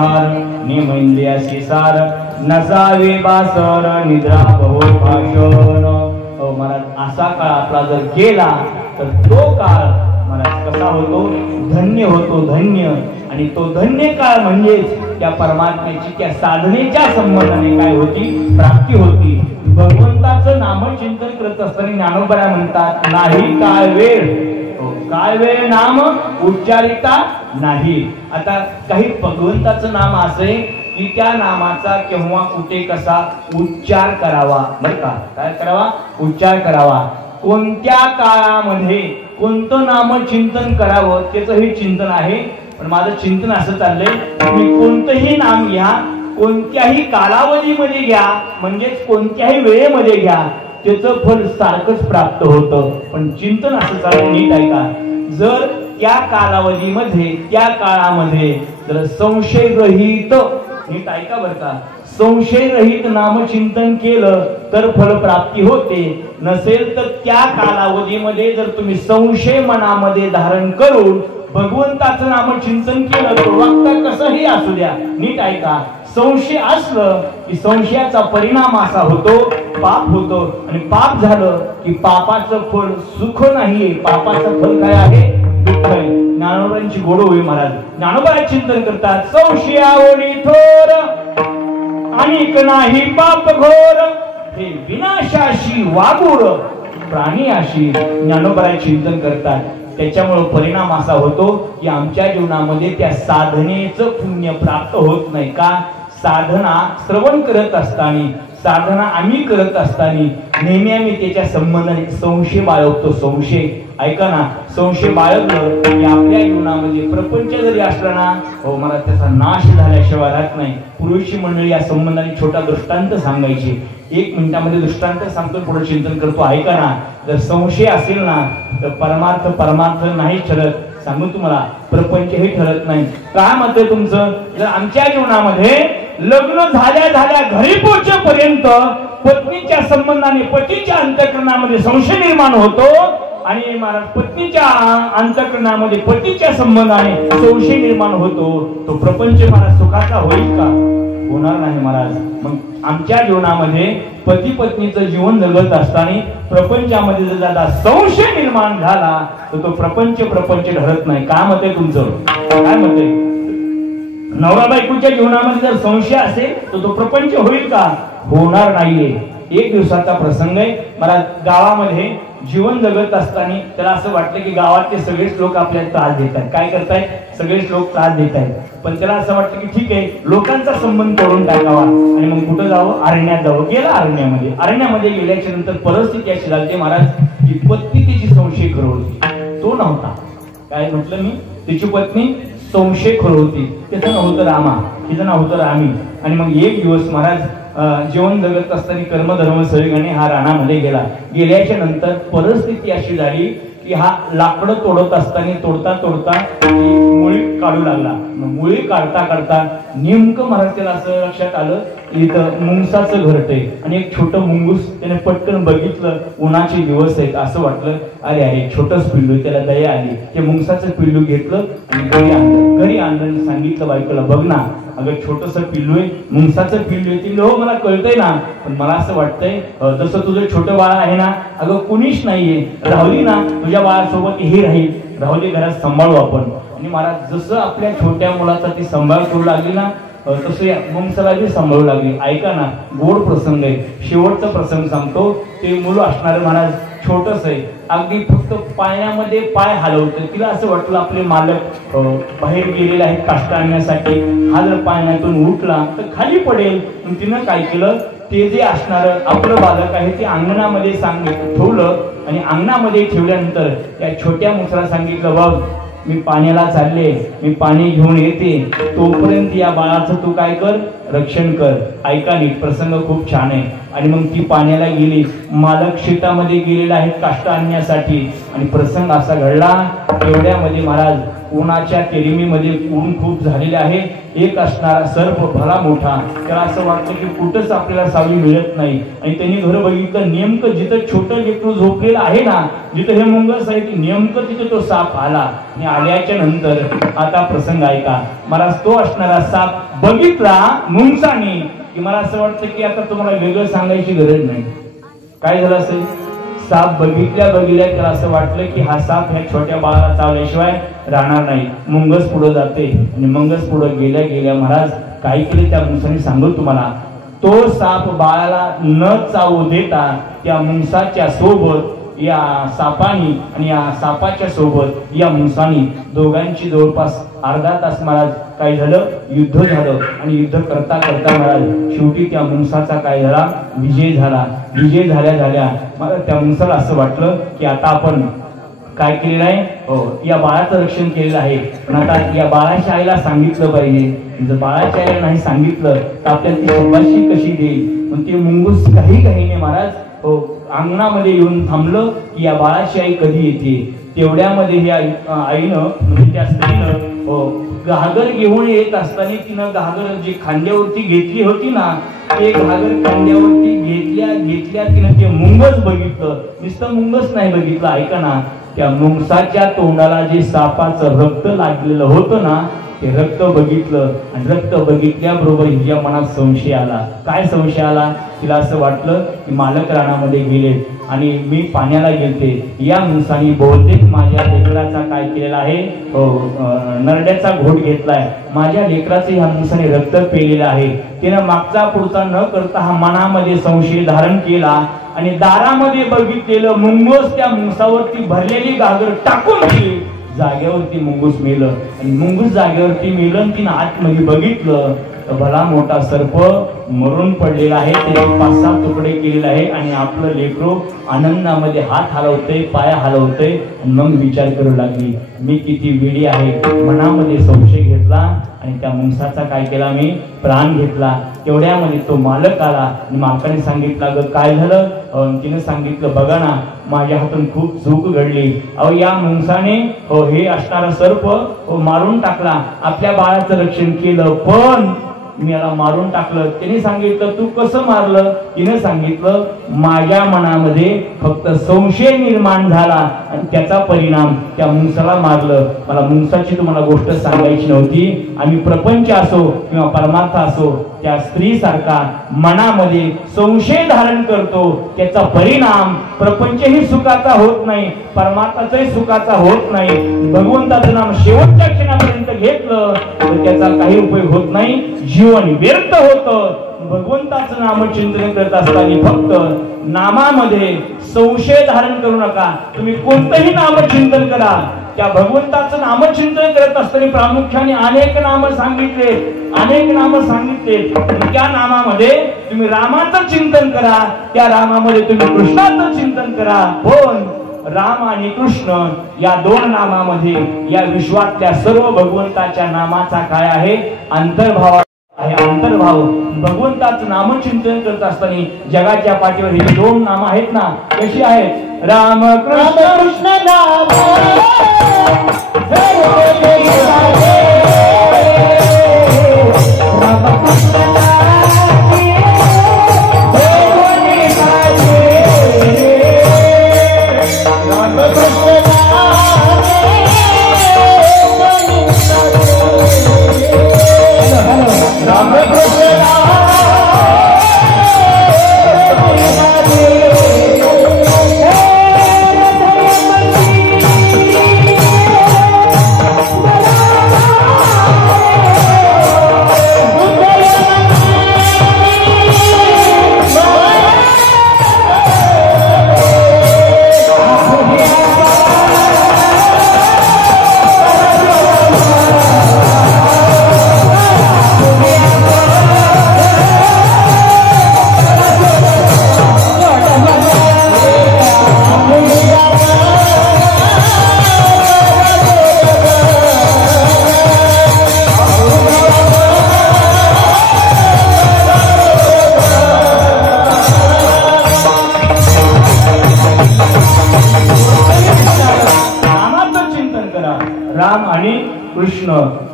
हार निमैंद्रियासी सार नसावे बासर निद्रा बहु भाषण. महाराज असा काळ आपला जर गेला तर तो काळ महाराज कसा होतो, धन्य होतो, धन्य. आणि तो धन्य काळ म्हणजेच त्या परमात्म्याची त्या साधनेच्या संबंधाने काय होती, प्राप्ती होती. भगवंताचं नामचिंतन करत असताना ज्ञानोबा म्हणतात, नाही काय वेळ नाम उच्चारिता नाही. आता काही भगवंताचं नाम असे की त्या नामाचा केव्हा कुठे कसा उच्चार करावा, बरं का, काय करावा, उच्चार करावा. कोणत्या काळामध्ये कोणतं नामचिंतन करावं त्याचं हे चिंतन आहे. पण माझं चिंतन असं चाललंय, तुम्ही कोणतंही नाम घ्या, कोणत्याही कालावधीमध्ये घ्या, म्हणजेच कोणत्याही वेळेमध्ये घ्या, त्याचं फल सारखंच प्राप्त होतं. पण चिंतन असं चाललं, नीट ऐका, जर त्या कालावधीमध्ये त्या काळामध्ये जर संशयरहित, नीट ऐका बरं का, संशयरहित नामचिंतन केलं तर फलप्राप्ती होते. नसेल तर त्या कालावधीमध्ये जर तुम्ही संशय मनामध्ये धारण करून भगवंताचं नामचिंतन केलं तर वागता कसंही असू द्या, नीट ऐका, संशय असलं की संशयाचा परिणाम असा होतो, पाप होतो. आणि पाप झालं की पापाचं फल सुख नाहीये, पापाचं फल काय आहे, दुःख आहे. ज्ञानोबांची गोड होई महाराज ज्ञानोबा चिंतन करतात, संशयावरी थोर अनिक नाही पाप घोर, हे विनाशाशी वागूर प्राणी अशी ज्ञानोबा चिंतन करतात. त्याच्यामुळे परिणाम असा होतो की आमच्या जीवनामध्ये त्या साधनेचं पुण्य प्राप्त होत नाही. का, साधना श्रवण करत असताना, साधना आम्ही करत असताना नेहमी आम्ही त्याच्या संबंधाने संशय बाळगतो. संशय ऐका ना, संशय बाळगलं की आपल्या जीवनामध्ये प्रपंच जरी असला ना, हो मला त्याचा नाश झाल्याशिवाय राहत नाही. पूर्वीची मंडळी या संबंधाने छोटा दृष्टांत सांगायची. 1 मिनिटामध्ये दृष्टांत सांगतो, पुढे चिंतन करतो. ऐका ना, जर संशय असेल ना तर परमार्थ नाही ठरत. सांगू तुम्हाला, प्रपंच हे ठरत नाही. काय मत आहे तुमचं? जर आमच्या जीवनामध्ये लग्न झाल्या घरी पोहोचेपर्यंत पत्नीच्या संबंधाने, पतीच्या अंतःकरणामध्ये संशय निर्माण होतो आणि महाराज पत्नीच्या अंतःकरणामध्ये पतीच्या संबंधाने संशय निर्माण होतो, तो प्रपंच महाराज सुखाचा होईल का? होणार नाही महाराज. मग आमच्या जीवनामध्ये पती पत्नीचं जीवन जगत असताना प्रपंचामध्ये जर दादा संशय निर्माण झाला तर तो प्रपंच ठरत नाही. काय मत आहे तुमचं? काय मत आहे? नवरा बायकोच्या जीवनामध्ये जर संशय असेल तर तो प्रपंच होईल का? होणार नाहीये. एक दिवसाचा प्रसंग आहे. मला गावामध्ये जीवन जगत असताना त्याला असं वाटलं की गावातले सगळेच लोक आपल्याला त्रास देत आहेत. काय करतायत? सगळेच लोक त्रास देत आहेत. पण त्याला असं वाटतं की ठीक आहे, लोकांचा संबंध तोडून टाकावा आणि मग कुठं जावं? अरण्यात जावं. गेला अरण्यामध्ये. अरण्यामध्ये गेल्याच्या नंतर परिस्थिती अशी लागते महाराज की पत्नी तिची संशय खरं होती, तो नव्हता. काय म्हटलं मी? तिची पत्नी संशय खरं होती. त्याचं नाव होतं रामा, तिचं नाव होतं रामी. आणि मग एक दिवस महाराज जीवन जगत असताना कर्मधर्म सहयोगाने हा रानामध्ये गेल्याच्या नंतर परिस्थिती अशी झाली की हा लाकडं तोडत असताना तोडता मुळी काढू लागला. मुळी काढता नेमकं महाराज त्याला असं लक्षात आलं इथं मुंगसाचं घरट आहे आणि एक छोटं मुंगूस. त्याने पटकन बघितलं, उन्हाचे दिवस आहेत, असं वाटलं अरे छोटंच पिल्लू. त्याला दया आली, ते मुंगसाचं पिल्लू घेतलं आणि घरी आणलं. सांगितलं बायकोला, बघ ना अगं छोटंसं पिल्लू आहे, मुंगसाचं पिल्लू आहे. ती हो मला कळतंय ना, पण मला असं वाटतंय जसं तुझं छोटं बाळ आहे ना, अगं कुणीच नाहीये, राहुली ना तुझ्या बाळासोबत हे राहील, राहुली घरात सांभाळू आपण. आणि महाराज जसं आपल्या छोट्या मुलाचा ती सांभाळ करू लागली ना तसे मुंगसाला बी सांभाळू लागली. ऐका ना, गोड प्रसंग आहे. शेवटचा प्रसंग सांगतो. ते मुलं असणारे महाराज छोटस आहे, अगदी फक्त पाण्यामध्ये पाय हलवतं. तिला असं वाटलं आपले मालक बाहेर गेलेले आहेत काष्टा आणण्यासाठी, हा जर पाण्यातून उठला तर खाली पडेल. तिनं काय केलं, ते जे असणार आपलं बालक आहे ते अंगणामध्ये ठेवलं आणि अंगणामध्ये ठेवल्यानंतर त्या छोट्या मुसरा सांगितलं, बघ मी पाण्याला चालले, मी पाणी घेऊन येते, तोपर्यंत या बाळाचं तू काय कर, रक्षण कर. ऐका नीट, प्रसंग खूप छान आहे. आणि मग ती पाण्याला गेली. मालक शेतामध्ये गेलेला आहे काष्टा आणण्यासाठी आणि प्रसंग असा घडला. एवढ्यामध्ये महाराज उन्हाच्या तेरिमीमध्ये ऊन खूप झालेले आहे. एक असणारा सर्प भला मोठा, त्याला असं वाटतं की कुठंच आपल्याला सावली मिळत नाही. आणि त्यांनी घर बघितलं, नेमकं जिथं छोटं लेकरू झोपलेलं आहे ना, जिथं हे मुंगस आहे, की नेमकं तिथे तो साप आला. आणि आल्याच्या नंतर आता प्रसंग ऐका. मला तो असणारा साप बघितला मुंगसाने, की मला असं वाटतं की आता तुम्हाला वेगळं सांगायची गरज नाही. काय झालं असेल? साप बघितल्या त्याला असं वाटलं की हा साप ह्या छोट्या बाळाला चावल्याशिवाय राहणार नाही. मुंगस पुढे जाते आणि मुंगस पुढे गेल्या महाराज काय केले त्या मुंगसाने सांगू तुम्हाला. तो साप बाळाला न चावू देता त्या मुंगसाच्या सोबत या सापानी आणि या सापाच्या सोबत या मुंगसानी दोघांची जवळपास अर्धा तास महाराज काय झालं, युद्ध झालं. आणि युद्ध करता करता महाराज शेवटी त्या मुंगसाचा काय झाला, विजय झाला. विजय झाल्या मला त्या मुंगसाला असं वाटलं की आता आपण काय केलेलं आहे, या बाळाचं रक्षण केलेलं आहे. पण आता या बाळाच्या आईला सांगितलं पाहिजे. जर बाळाच्या आईला नाही सांगितलं तर आपल्याला ती शाबासकी कशी देईल. पण ते मुंगूस काही नाही महाराज अंगणामध्ये येऊन थांबलं की या बाळाची आई कधी येते. तेवढ्यामध्ये ह्या आईनं म्हणजे त्या स्त्रीनं घागर घेऊन येत असताना तिनं घागर जी खांद्यावरती घेतली होती ना, ते घागर खांद्यावरती घेतल्या तिनं ते मुंगस बघितलं. नुसतं मुंगस नाही बघितलं, ऐका ना, त्या मुंगसाच्या तोंडाला जे सापाचं रक्त लागलेलं होतं ना, ते रक्त बघितलं. आणि रक्त बघितल्याबरोबर हिच्या मनात संशय आला. काय संशय आला? तिला असं वाटलं की मालक रानामध्ये गेले आणि मी पाण्याला गेलते. या मुंगसाने बहुतेक माझ्या लेकराचा काय केलेला आहे, नरड्याचा घोट घेतलाय. माझ्या लेकराचं ह्या मुंगसाने रक्त पेलेलं आहे. तिनं मागचा पुढचा न करता हा मनामध्ये संशय धारण केला आणि दारामध्ये बघितलेलं मुंगूस त्या मुंगसावरती भरलेली घागर टाकून दिली. जागेवरती मुंगूस मेलं. आणि मुंगूस जागेवरती मेलं. तिनं आतमध्ये बघितलं तर भला मोठा सर्प मरून पडलेला आहे. त्याने 5-6 तुकडे केलेले आहे. आणि आपलं लेकरू आनंदामध्ये हात हलवतंय, पाय हलवतंय. मग विचार करू लागली, मी किती वेडी आहे. मनामध्ये संशय घेतला आणि त्या मुंगसाचा काय केला, मी प्राण घेतला. तेवढ्यामध्ये तो मालक आला आणि मालकाने सांगितलं, ग काय झालं? तिने सांगितलं, बघा ना, माझ्या हातून खूप चूक घडली. अहो या मुंगसाने हे असणारा सर्प मारून टाकला. आपल्या बाळाचं रक्षण केलं पण मी याला मारून टाकलं. त्याने सांगितलं, तू कसं मारलं? तिने सांगितलं, माझ्या मनामध्ये फक्त संशय निर्माण झाला आणि त्याचा परिणाम त्या मुंगसाला मारलं. मला मुंगसाची तुम्हाला गोष्ट सांगायची नव्हती. आम्ही प्रपंच असो किंवा परमार्थ असो, त्या स्त्री सारखा मनामध्ये संशय धारण करतो. त्याचा परिणाम प्रपंचही सुखाचा होत नाही, परमार्थाचाही सुखाचा होत नाही. भगवंताचं नाम शेवटच्या क्षणापर्यंत घेतलं तर त्याचा काही उपयोग होत नाही, जीवन व्यर्थ होतं. भगवंताचं नामचिंतन करत असताना फक्त नामामध्ये संशय धारण करू नका. तुम्ही कोणतंही नामचिंतन करा. त्या भगवंताचं नामचिंतन करत असताना प्रामुख्याने अनेक नाम सांगितले. त्या नामामध्ये तुम्ही रामाचं चिंतन करा, त्या रामामध्ये तुम्ही कृष्णाचं चिंतन करा. पण राम आणि कृष्ण या 2 नामामध्ये या विश्वातल्या सर्व भगवंताच्या नामाचा काय आहे, अंतर्भाव आहे. अंतर्भाव भगवंताचं नामचिंतन करत असताना जगाच्या पाठीवर ही 2 नाम आहेत ना, कशी आहेत? राम कृष्ण कृष्ण नाम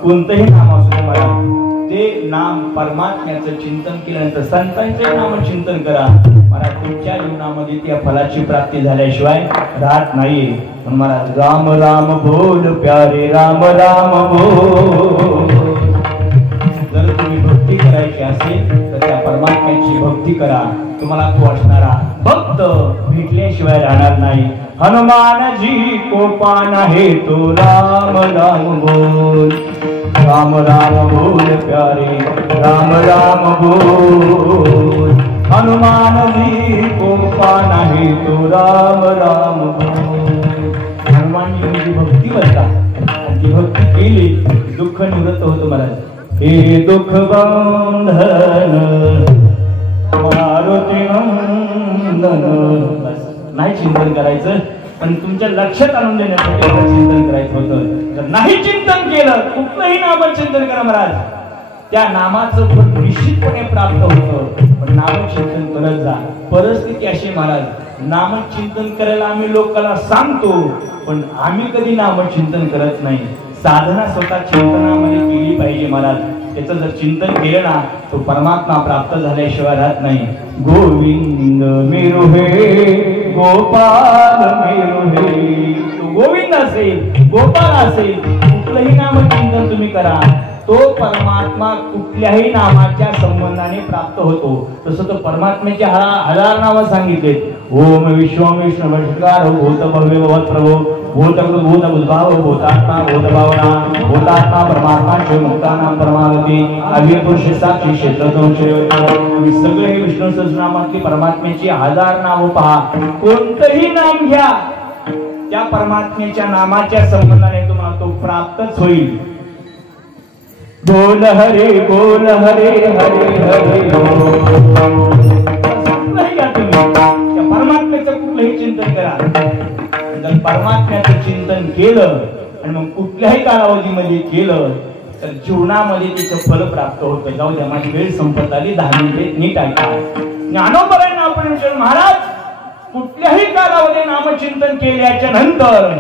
कोणतंही नाम असू दे मला, ते नाम परमात्म्याचं चिंतन केल्यानंतर संतांचे नाम चिंतन करा मला, तुमच्या जीवनामध्ये त्या फलाची प्राप्ती झाल्याशिवाय राहत नाहीये. म्हणून मला राम राम बोल प्यारे राम राम बोल. जर तुम्ही भक्ती करायची असेल तर त्या परमात्म्याची भक्ती करा. तुम्हाला तो असणारा भक्त भेटल्याशिवाय राहणार नाही. हनुमानजी को पाना है तो राम राम बोल, राम राम बोल प्यारे राम राम बोल. हनुमान जी को पाना है तो राम राम बोल. हनुमान जी म्हणजे भक्ती करता, ती भक्ती केली दुःख निवृत्त होतं महाराज. हे दुःख बंधन मारुती नंदन. नाही चिंतन करायचं, पण तुमच्या लक्षात आणून देण्यासाठी चिंतन करायचं होतं. जर नाही चिंतन केलं, कुठलंही नामचिंतन करा महाराज, त्या नामाचं फळ निश्चितपणे प्राप्त होतं. पण नामचिंतन करत जा. परिस्थिती अशी महाराज, नामचिंतन करायला आम्ही लोकांना सांगतो, पण आम्ही कधी नामचिंतन करत नाही. साधना स्वतः चिंतनामध्ये केली पाहिजे महाराज. त्याचं जर चिंतन केलं ना, तो परमात्मा प्राप्त झाल्याशिवाय राहत नाही. गोविंद मेरो हे गोपाल मेरो हे. तो गोविंद असेल, गोपाल असेल, कुठलंही नामचिंतन तुम्ही करा, तो परमात्मा कुठल्याही नामाच्या संबंधाने प्राप्त होतो. तसं तो परमात्म्याचे हजार नाव सांगितले. ओम विश्वम विष्णु भटकार भूत भव्य भवत प्रभो भूत भूत उद्भाव भूतात्मा भूत भावना भूतात्मा परमात्मा शिव मुक्तानाम परमागती अव्यय पुरुष साक्षी क्षेत्र सगळे हे विष्णू सहस्रनामातली परमात्म्याची हजार नाव पहा. कोणतंही नाम घ्या, त्या परमात्म्याच्या नामाच्या संबंधाने तुम्हाला तो प्राप्तच होईल. बोल हरे हरे हरे त्या परमात्म्याचं कुठलंही चिंतन करा. जर परमात्म्याचं चिंतन केलं आणि मग कुठल्याही कालावधीमध्ये केलं तर जीवनामध्ये तिचं फल प्राप्त होतं. जाऊ द्या, माझी वेळ संपत आली. 10 मिनिटे नीट ऐका. ज्ञानोबराय आपण महाराज कुठल्याही कालावधी नामचिंतन केल्याच्या नंतर,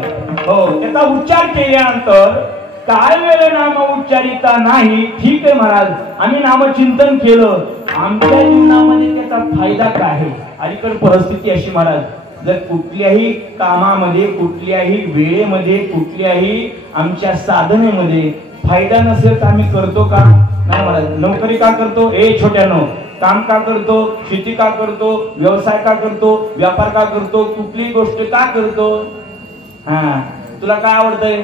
हो, त्याचा उच्चार केल्यानंतर काय वेळे नाम उच्चारिता नाही, ठीक आहे महाराज, आम्ही नामचिंतन केलं, आमच्या जीवनामध्ये त्याचा फायदा काय आहे? अलीकडे परिस्थिती अशी महाराज, जर कुठल्याही कामामध्ये, कुठल्याही वेळेमध्ये, कुठल्याही आमच्या साधनेमध्ये फायदा नसेल तर आम्ही करतो का? नाही महाराज. नोकरी का करतो? छोट्यानो काम का करतो? शेती का करतो? व्यवसाय का करतो? व्यापार का करतो? कुठली गोष्ट का करतो? हा, तुला काय आवडतंय?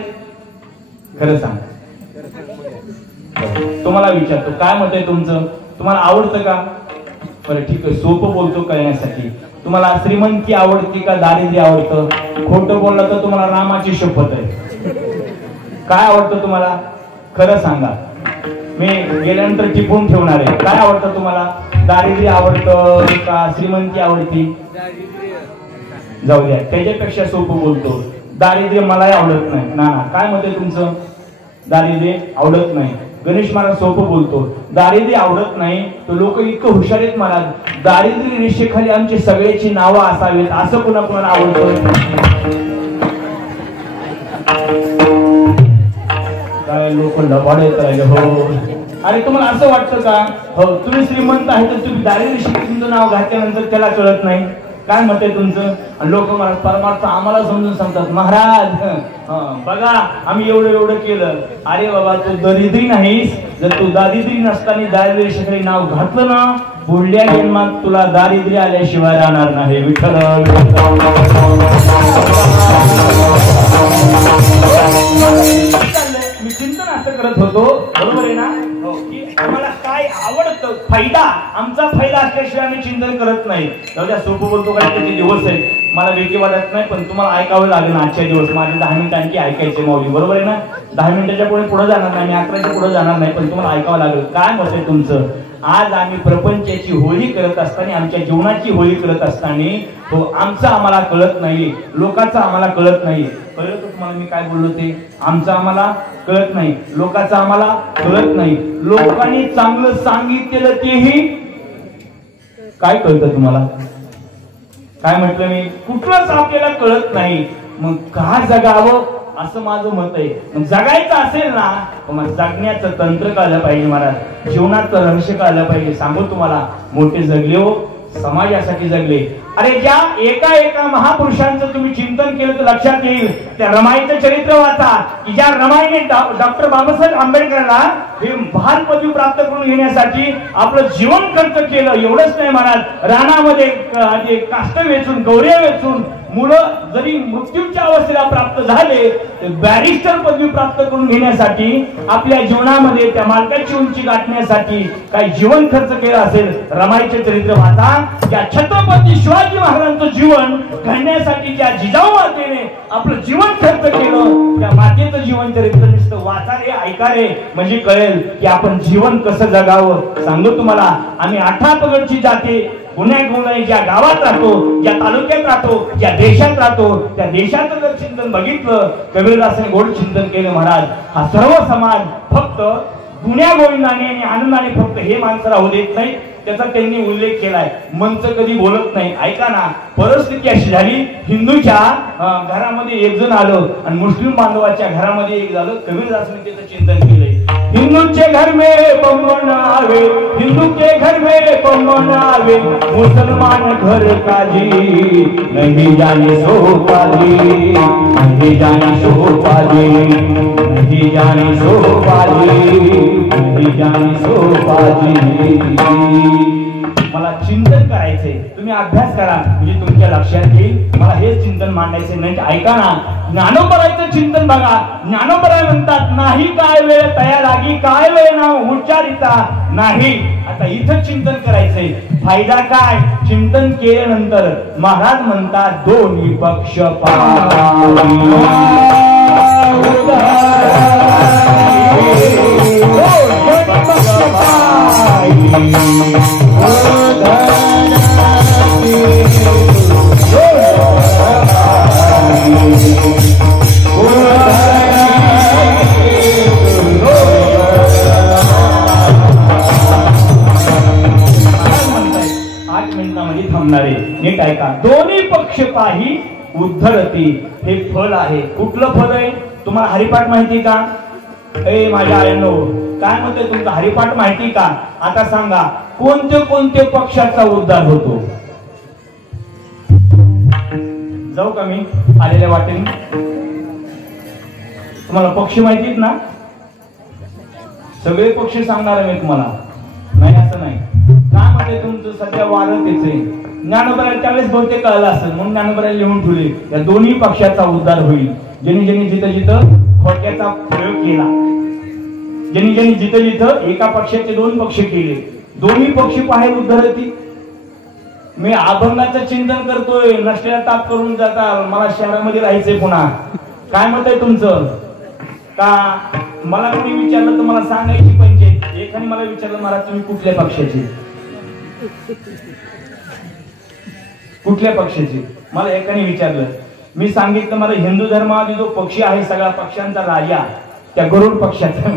खरं सांग. तुम्हाला विचारतो, काय मत आहे तुमचं? तुम्हाला आवडतं का? बरं ठीक आहे, सोपं बोलतो कळण्यासाठी. तुम्हाला श्रीमंती आवडती का दारिद्र्य आवडतं? खोटं बोललं तर तुम्हाला रामाची शपथ आहे. काय आवडतं तुम्हाला? खरं सांगा. मी गेल्यानंतर टिपून ठेवणार आहे. काय आवडतं तुम्हाला? दारिद्र्य आवडतं का श्रीमंती आवडती? जाऊ द्या, त्याच्यापेक्षा सोपं बोलतो. दारिद्र्य मलाही आवडत नाही. ना काय मत आहे तुमचं? दारिद्र्य आवडत नाही. गणेश महाराज सोपं बोलतो. दारिद्र्य आवडत नाही. तो लोक इतकं हुशार आहेत महाराज, दारिद्र्य रेषेखाली आमची सगळ्याची नावं असावीत असं कुणाला आवडतं? काय लोक लबाड राहिले. हो, अरे तुम्हाला असं वाटतं का? हो, तुम्ही श्रीमंत आहे तर तुम्ही दारिद्र्य रेषेखाली तुमचं नाव घातल्यानंतर त्याला कळत नाही. काय मत आहे तुमचं? लोक महाराज परमार्थ आम्हाला समजून सांगतात, महाराज बघा आम्ही एवढं केलं. अरे बाबा, तू दरिद्री नाहीस. जर तू दारिद्री नसताना दारिद्र्य रेषेखाली नाव घातलं ना, पुढल्या जन्मात तुला दारिद्र्य आल्याशिवाय राहणार नाही. विठ्ठल मी चिंतन असं करत होतो, बरोबर आहे ना, की आम्हाला काय आवडतं, फायदा, आमचा फायदा असल्याशिवाय आम्ही चिंतन करत नाही. जाऊद्या, सोपं बोलतो काय, त्याचे दिवस आहेत, मला वेगळी वाटत नाही, पण तुम्हाला ऐकावं लागेल आजच्या दिवस. माझे 10 मिनिट आणखी ऐकायचे माऊली, बरोबर आहे ना. 10 मिनिटाच्या पुढे जाणार नाही मी, 11च्या पुढे जाणार नाही, पण तुम्हाला ऐकावं लागेल. काय मत आहे तुमचं? आज आम्ही प्रपंचाची होळी करत असताना, आमच्या जीवनाची होळी करत असताना, तो आमचं आम्हाला कळत नाही, लोकांचं आम्हाला कळत नाही. कळलं तुम्हाला मी काय बोललो ते? आमचं आम्हाला कळत नाही, लोकांचं आम्हाला कळत नाही. लोकांनी चांगलं सांगितलेलं तेही काय कळतं तुम्हाला? काय म्हटलं मी? कुठलंच आपल्याला कळत नाही. मग का जगावं? असं माझं मत आहे. मग जगायचं असेल ना मग जगण्याचं तंत्र कळलं पाहिजे महाराज, जीवनाचं रहस्य कळलं पाहिजे. सांगू तुम्हाला, मोठे जगले हो समाजासाठी जगले. अरे ज्या एका एका महापुरुषांचं तुम्ही चिंतन केलं तर लक्षात येईल. त्या रमाईचं चरित्र वाचा की ज्या रमाईने डॉक्टर बाबासाहेब आंबेडकरांना हे महान पदवी प्राप्त करून घेण्यासाठी आपलं जीवन खर्च केलं. एवढंच नाही महाराज, रानामध्ये काष्ट वेचून गौऱ्या वेचून मुलं जरी मृत्यूच्या अवस्थेला प्राप्त झाले बॅरिस्टर पदवी प्राप्त करून घेण्यासाठी आपल्या जीवनामध्ये त्या मालकाची उंची गाठण्यासाठी काही जीवन खर्च केलं असेल. रमाईचे चरित्र वाचा. त्या छत्रपती शिवाजी महाराजांचं जीवन घडण्यासाठी ज्या जिजाऊ मातेने आपलं जीवन खर्च केलं त्या मातेचं जीवन चरित्र नुसतं वाचा रे ऐका रे म्हणजे कळेल की आपण जीवन कसं जगावं. सांगू तुम्हाला, आम्ही 18 पगडची जाते पुण्यात ज्या गावात राहतो, ज्या तालुक्यात राहतो, ज्या देशात राहतो त्या देशाचं जर चिंतन बघितलं, कबीरदासाने गोड चिंतन केलं महाराज. हा सर्व समाज फक्त गुण्या गोविंदाने आणि आनंदाने फक्त हे माणसं राहू देत नाही, त्याचा त्यांनी उल्लेख केलाय. मंच कधी बोलत नाही. ऐका ना, परिस्थिती अशी झाली, हिंदूच्या घरामध्ये एक जण आलं आणि मुस्लिम बांधवाच्या घरामध्ये एक झालं. कबीरदासने त्याचं चिंतन केलंय. हिंदूचे घर में बम आवे, हिंदू के घर में बम आवे, मुसलमान घर काजी नहीं जाने सो पाली, नहीं जाने सो पाली, नहीं जाने सो पाली, नहीं जाने सो पाली. मला चिंतन करायचंय, तुम्ही अभ्यास करा म्हणजे तुमच्या लक्षात येईल. मला हे चिंतन मांडायचे नाही. ऐका ना, ज्ञानोबरायचं चिंतन बघा. ज्ञानोबराय म्हणतात, नाही काय वेळ तया लागी, काय वेळ ना उच्चारिता नाही. आता इथं चिंतन करायचंय. फायदा काय? चिंतन केल्यानंतर महाराज म्हणतात दोन्ही पक्ष नीट ऐका. दोन्ही पक्ष पाही उद्धरती. हे फल आहे. कुठलं फल आहे? तुम्हाला हरिपाठ माहिती का? ए माझ्या आयांनो, काय म्हणते तुमचा हरिपाठ माहिती का? आता सांगा, कोणते कोणते पक्षाचा उद्धार होतो? जाऊ का मी आलेल्या वाटेने? तुम्हाला पक्ष माहितीत ना? सगळे पक्ष सांगणार मी तुम्हाला. नाही असं नाही. काय म्हणते तुमचं सध्या वारं तेच आहे. ज्ञानोबराला त्यावेळेस बहुतेक कळलं असेल म्हणून ज्ञानोबराला लिहून ठेवले. या दोन्ही पक्षाचा उद्धार होईल. ज्यांनी ज्यांनी जिथं जिथं खोट्याचा प्रयोग केला, ज्यांनी ज्यांनी जिथं जिथं एका पक्षाचे दोन पक्ष केले, दोन्ही पक्ष बाहेर उद्धरती. मी अभंगाचं चिंतन करतोय, नसलेला ताप करून जाता. मला शहरामध्ये राहायचंय पुन्हा. काय मत आहे तुमचं? का मला कोणी विचारलं तर मला सांगायची पंचायत. एकाने मला विचारलं, महाराज तुम्ही कुठल्या पक्षाचे? कुठल्या पक्षाचे? मला एकाने विचारलं. मी सांगितलं मला हिंदू धर्मामध्ये जो पक्ष आहे सगळ्या पक्षांचा राजा त्या गरुड पक्षाचा.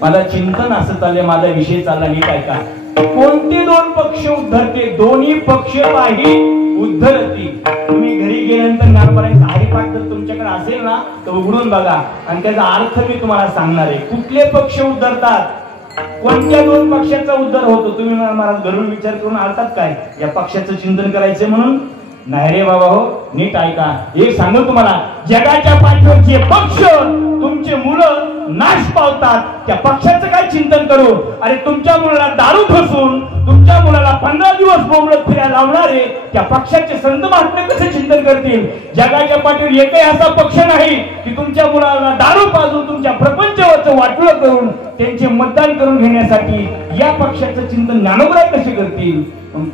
मला चिंतन असं चाललंय, माझा विषय चालला. नीट ऐका. कोणते दोन पक्ष उद्धरते? दोन्ही पक्ष पाही उद्धरती. तुम्ही घरी गेल्यानंतर ज्ञानोबरांचा हरिपाठ जर तुमच्याकडे असेल ना तर उघडून बघा आणि त्याचा अर्थ मी तुम्हाला सांगणार आहे. कुठले पक्ष उद्धरतात? कोणत्या दोन पक्षाचा उद्धार होतो? तुम्ही महाराज घरून विचार करून आलतात काय या पक्षाचं चिंतन करायचंय म्हणून? नाही रे बाबा हो, नीट ऐका. एक सांगू तुम्हाला, जगाच्या पाठीवर जे पक्ष तुमचे मुलं नाश पावतात त्या पक्षाचं काय चिंतन करू? अरे तुमच्या मुलाला दारू फसून तुमच्या मुलाला 15 दिवस बोंबलत फिरायला लावणारे त्या पक्षाचे संत महात्मे कसे चिंतन करतील? जगाच्या पाठीवर एकही असा पक्ष नाही की तुमच्या मुलाला दारू पाजून तुमच्या प्रपंचावरचं वाटलं करून त्यांचे मतदान करून घेण्यासाठी या पक्षाचं चिंतन ज्ञानोबराय कसे करतील?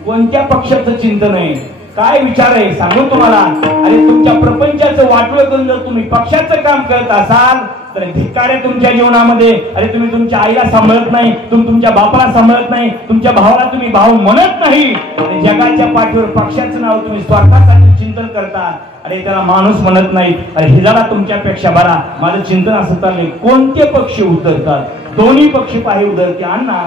कोणत्या पक्षाचं चिंतन आहे? काय विचार आहे सांगू तुम्हाला. अरे तुमच्या प्रपंचाचं वाटलं करून जर तुम्ही पक्षाचं काम करत असाल तर धिक्कार आहे तुमच्या जीवनामध्ये. अरे तुम्ही तुमच्या आईला सांभाळत नाही, तुम्ही तुमच्या बापाला सांभाळत नाही, तुमच्या भावाला तुम्ही भाऊ म्हणत नाही. आणि जगाच्या पाठीवर पक्षाचं नाव तुम्ही स्वार्थासाठी चिंतन करता. अरे त्याला माणूस म्हणत नाही. अरे हे जरा तुमच्यापेक्षा बरा. माझं चिंतन असं चाललंय, कोणते पक्ष उतरतात? दोन्ही पक्ष पाही उदरती. अण्णा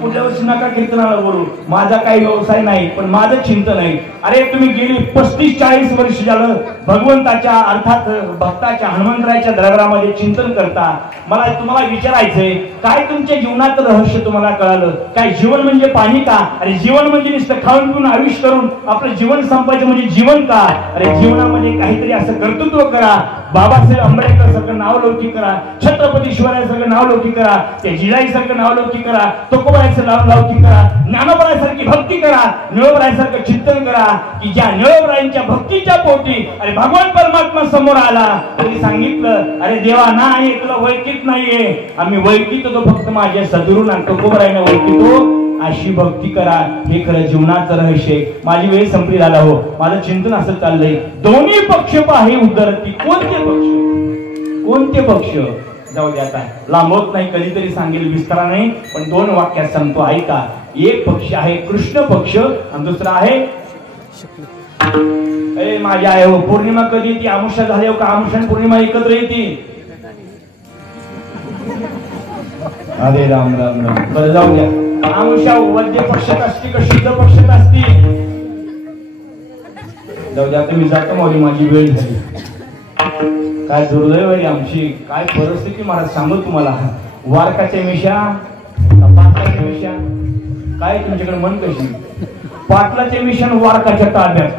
पुढल्या वर्षी नका कीर्तनाला बोलू, माझा काही व्यवसाय नाही पण माझं चिंतन आहे. अरे तुम्ही गेली 35-40 वर्ष झालं भगवंताच्या अर्थात भक्ताच्या हनुमंतरायाच्या दरबारामध्ये चिंतन करता. मला तुम्हाला विचारायचंय, काय तुमच्या जीवनाचं रहस्य तुम्हाला कळालं? काय जीवन म्हणजे पाणी का? अरे जीवन म्हणजे नुसतं खाऊन पिऊन आयुष्य करून आपलं जीवन संपायचं म्हणजे जीवन का? अरे जीवनामध्ये काहीतरी असं कर्तृत्व करा. बाबासाहेब आंबेडकर सारखं नाव लौकिक करा, छत्रपती शिवरायांसारखं नाव लौकिक करा, ते जिजाईसारखं नाव लौकिक करा, तुकोबारायांचं नाव लौकिक करा, ज्ञानोबारायांसारखी भक्ती करा, निळोबारायांसारखं चिंतन करा की ज्या निळोबारायांच्या भक्तीच्या पोटी अरे भगवान परमात्मा समोर आला. त्यांनी सांगितलं, अरे देवा नाही तुला ओळखीत नाहीये, आम्ही ओळखीत तो फक्त माझ्या सद्गुरूंना तुकोबारायांना ओळखीतो. अशी भक्ती करा, हे खरं जीवनाचं रहस्य. माझी वेळ संपली झाला हो. माझं चिंतन असं चाललंय, दोन्ही पक्ष पाही उदरती. कोणते पक्ष? कोणते पक्ष? जाऊ द्या, आता लांबवत नाही, कधीतरी सांगेल विस्तारा नाही, पण 2 वाक्यात सांगतो ऐका. एक पक्ष आहे कृष्ण पक्ष आणि दुसरा आहे माझ्या आहे हो. पौर्णिमा कधी येते? अमावस्या झाली हो का? अमावस्या पौर्णिमा एकत्र येते? अरे राम राम राम. बरं जाऊ द्या. अमावस्या वैद्य पक्षात असते का शुद्ध पक्षात असते? जाऊ द्या, तुम्ही जातो माऊली, माझी वेळ झाली. काय दुर्दैव आहे आमची, काय परिस्थिती मला सांगू तुम्हाला. वारकाच्या मिशा, पाटलाच्या मिशा, काय तुमच्याकडे मन कशी? पाटलाच्या मिशन वारकाच्या ताब्यात,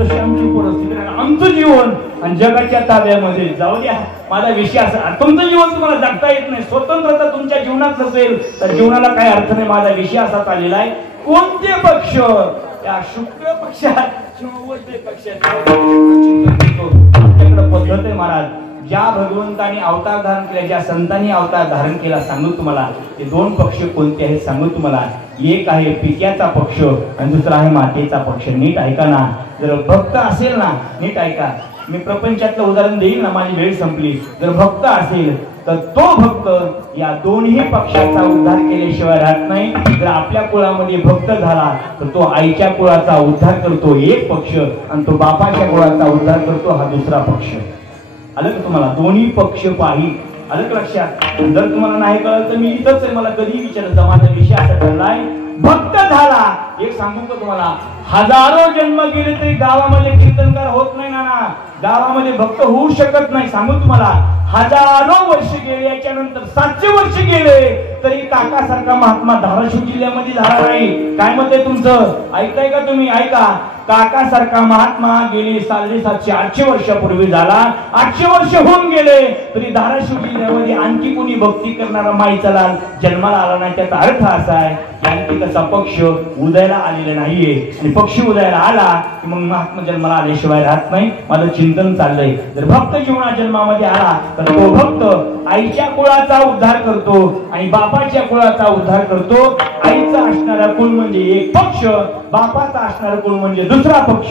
तशी आमची परिस्थिती. आमचं जीवन आणि जगाच्या ताब्यामध्ये. जाऊ द्या, माझा विषय असा, तुमचं जीवन तुम्हाला जगता येत नाही, स्वतंत्रता तुमच्या जीवनात नसेल तर जीवनाला काही अर्थ नाही. माझा विषय असा चाललेला आहे, कोणते पक्ष? त्या शुक्र पक्षात किंवा वैद्य पक्षात आपल्याकडे पद्धत आहे महाराज. ज्या भगवंताने अवतार धारण केला, ज्या संतांनी अवतार धारण केला, सांगू तुम्हाला ते 2 पक्ष कोणते आहेत सांगू तुम्हाला. एक आहे पित्याचा पक्ष आणि दुसरा आहे मातेचा पक्ष. नीट ऐका ना, जर भक्त असेल ना, नीट ऐका, मी प्रपंचातलं उदाहरण देईल ना, माझी वेळ संपली. जर भक्त असेल तर तो भक्त या दोन्ही पक्षाचा उद्धार केल्याशिवाय राहत नाही. जर आपल्या कुळामध्ये भक्त झाला तर तो आईच्या कुळाचा उद्धार करतो एक पक्ष, आणि तो बापाच्या कुळाचा उद्धार करतो हा दुसरा पक्ष. आलं का तुम्हाला? दोन्ही पक्ष पाही. आलं का लक्षात? जर तुम्हाला नाही कळलं तर मी इथंच आहे, मला कधी विचारत. माझा विषय असा ठरलाय, भक्त झाला. एक सांगू का तुम्हाला, हजारो जन्म गेले तरी गावामध्ये कीर्तनकार होत नाही ना. गावामध्ये भक्त होऊ शकत नाही. सांगू तुम्हाला, हजारो वर्ष गेले, याच्यानंतर 700 वर्ष गेले तरी काकासारखा महात्मा धाराशिव जिल्ह्यामध्ये झाला नाही. काय मत आहे तुमचं? ऐकताय का तुम्ही? ऐका, काकासारखा महात्मा गेली 750-800 वर्षापूर्वी झाला. 800 वर्ष होऊन गेले तरी धाराशिव जिल्ह्यामध्ये आणखी कोणी भक्ती करणारा माईचा लाल जन्माला आला नाही. त्याचा अर्थ असा आहे की आणखी तसा पक्ष उदयाला आलेला नाहीये. आणि पक्षी उदयाला आला की मग महात्मा जन्माला आल्याशिवाय राहत नाही. माझं चिंतन चाललंय, जर भक्त जीवना जन्मामध्ये आला तर तो भक्त आईच्या कुळाचा उद्धार करतो आणि बापाच्या कुळाचा उद्धार करतो. आईचा असणारा कुळ म्हणजे एक पक्ष, बापाचा असणारा कुळ म्हणजे दुसरा पक्ष.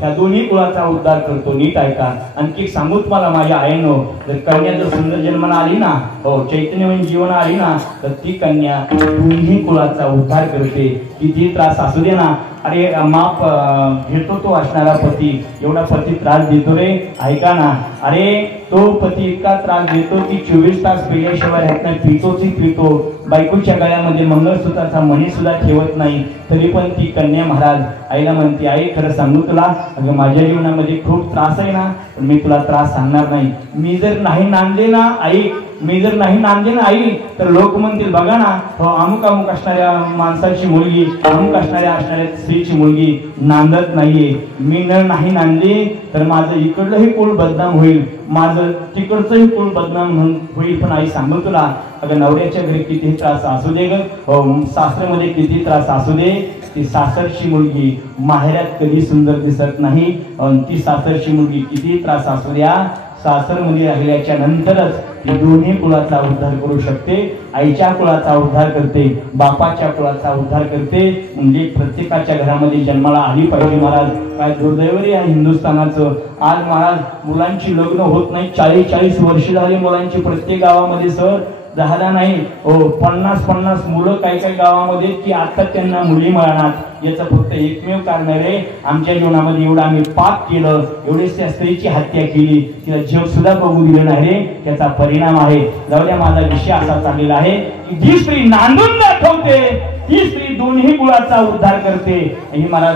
त्या दोन्ही कुळाचा उद्धार करतो. नीट ऐका, आणखी सांगू तुम्हाला माझ्या आईनो, जर कन्या जर सुंदर जन्माला आली ना, हो चैतन्यमय जीवन आली ना, तर ती कन्या दोन्ही कुळाचा उद्धार करते. किती त्रास असू दे ना, अरे माप घेतो तो असणारा पती, एवढा पती त्रास देतो रे. ऐका ना, अरे तो पती इतका त्रास देतो की 24 तास पिल्याशिवाय राहत नाही, पितोच पितो. बायकोच्या गळ्यामध्ये मंगळसूत्राचा मणी सुद्धा ठेवत नाही. तरी पण ती कन्या महाराज आईला म्हणते, आई खरं सांगू तुला, अगं माझ्या जीवनामध्ये खूप त्रास आहे ना, पण मी तुला त्रास सांगणार नाही. मी जर नाही नांदले ना आई, मी जर नाही नांदले ना आई, तर लोक म्हणतील बघा ना, हो अमुक अमुक असणाऱ्या माणसाची मुलगी, अमुक असणाऱ्या स्त्रीची मुलगी नांदत नाहीये. मी नाही नांदली तर माझं इकडलंही कुळ बदनाम होईल, माझं तिकडचंही कुळ बदनाम होईल. पण आई सांगू तुला, अगं नवऱ्याच्या घरी किती त्रास असू दे ग, सासऱ्यामध्ये किती त्रास असू दे, ती सासरची मुलगी माहेरात कधी सुंदर दिसत नाही. ती सासरची मुलगी किती त्रास असू द्या, सासर मुली राहिल्याच्या नंतरच ती दोन्ही कुळाचा उद्धार करू शकते. आईच्या कुळाचा उद्धार करते, बापाच्या कुळाचा उद्धार करते. म्हणजे प्रत्येकाच्या घरामध्ये जन्माला आली पाहिजे महाराज. काय दुर्दैव रे या हिंदुस्थानाचं. आज महाराज मुलांची लग्न होत नाही. 40-40 वर्ष झाली मुलांची प्रत्येक गावामध्ये. सर झाला नाही. 50-50 मुलं काही काही गावामध्ये की आता त्यांना मुली मिळणार. याचं फक्त एकमेव कारण आहे, आमच्या जीवनामध्ये एवढं आम्ही पाप केलं, एवढे त्या स्त्रीची हत्या केली, तिला जीव सुद्धा बघू दिलं नाही. त्याचा परिणाम आहे. जाऊ द्या, माझा विषय असा चाललेला आहे की जी स्त्री नांदून दाखवते ती स्त्री दोन्ही कुळाचा उद्धार करते. आणि मला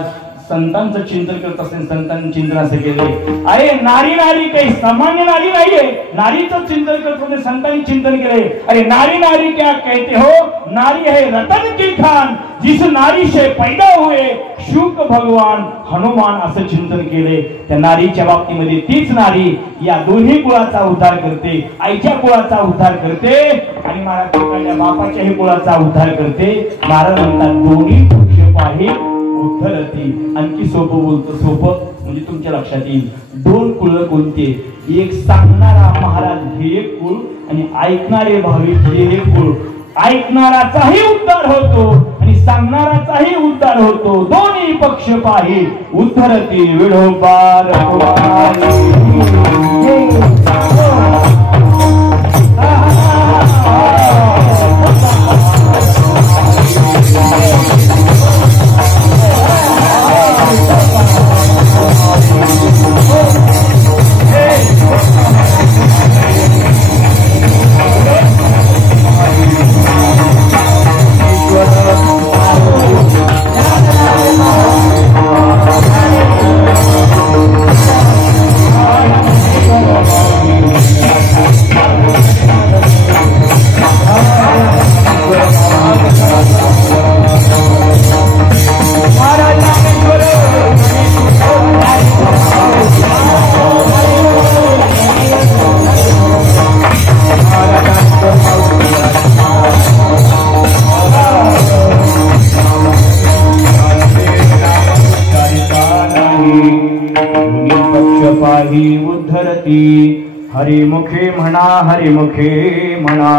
संतांचं चिंतन करत असताना संतांनी चिंतन असं केले आहे, नारी नारी काही सामान्य नारी नाहीये. नारीचं चिंतन करत होते संतांनी चिंतन केले, अरे नारी नारी क्या कहते हो, नारी है रतन की खान, जिस नारी से पैदा हुए शुक भगवान हनुमान, असं चिंतन केले. त्या नारीच्या बाबतीमध्ये तीच नारी या दोन्ही कुळाचा उद्धार करते. आईच्या कुळाचा उद्धार करते आणि महाराज बापाच्याही कुळाचा उद्धार करते. महाराज म्हणतात दोन्ही पक्ष पाही उद्धरती. आणखी सोपं बोलतो, सोपं म्हणजे तुमच्या लक्षात येईल. दोन कुळ कोणते, एक सांगणारा महाराज हे एक कुळ आणि ऐकणारे भाविक हे एक कुळ. ऐकणाराचाही उद्धार होतो आणि सांगणाराचाही उद्धार होतो. दोन्ही पक्ष पाही उद्धरती विढोबार. हरिमुखे म्हणा, हरिमुखे म्हणा,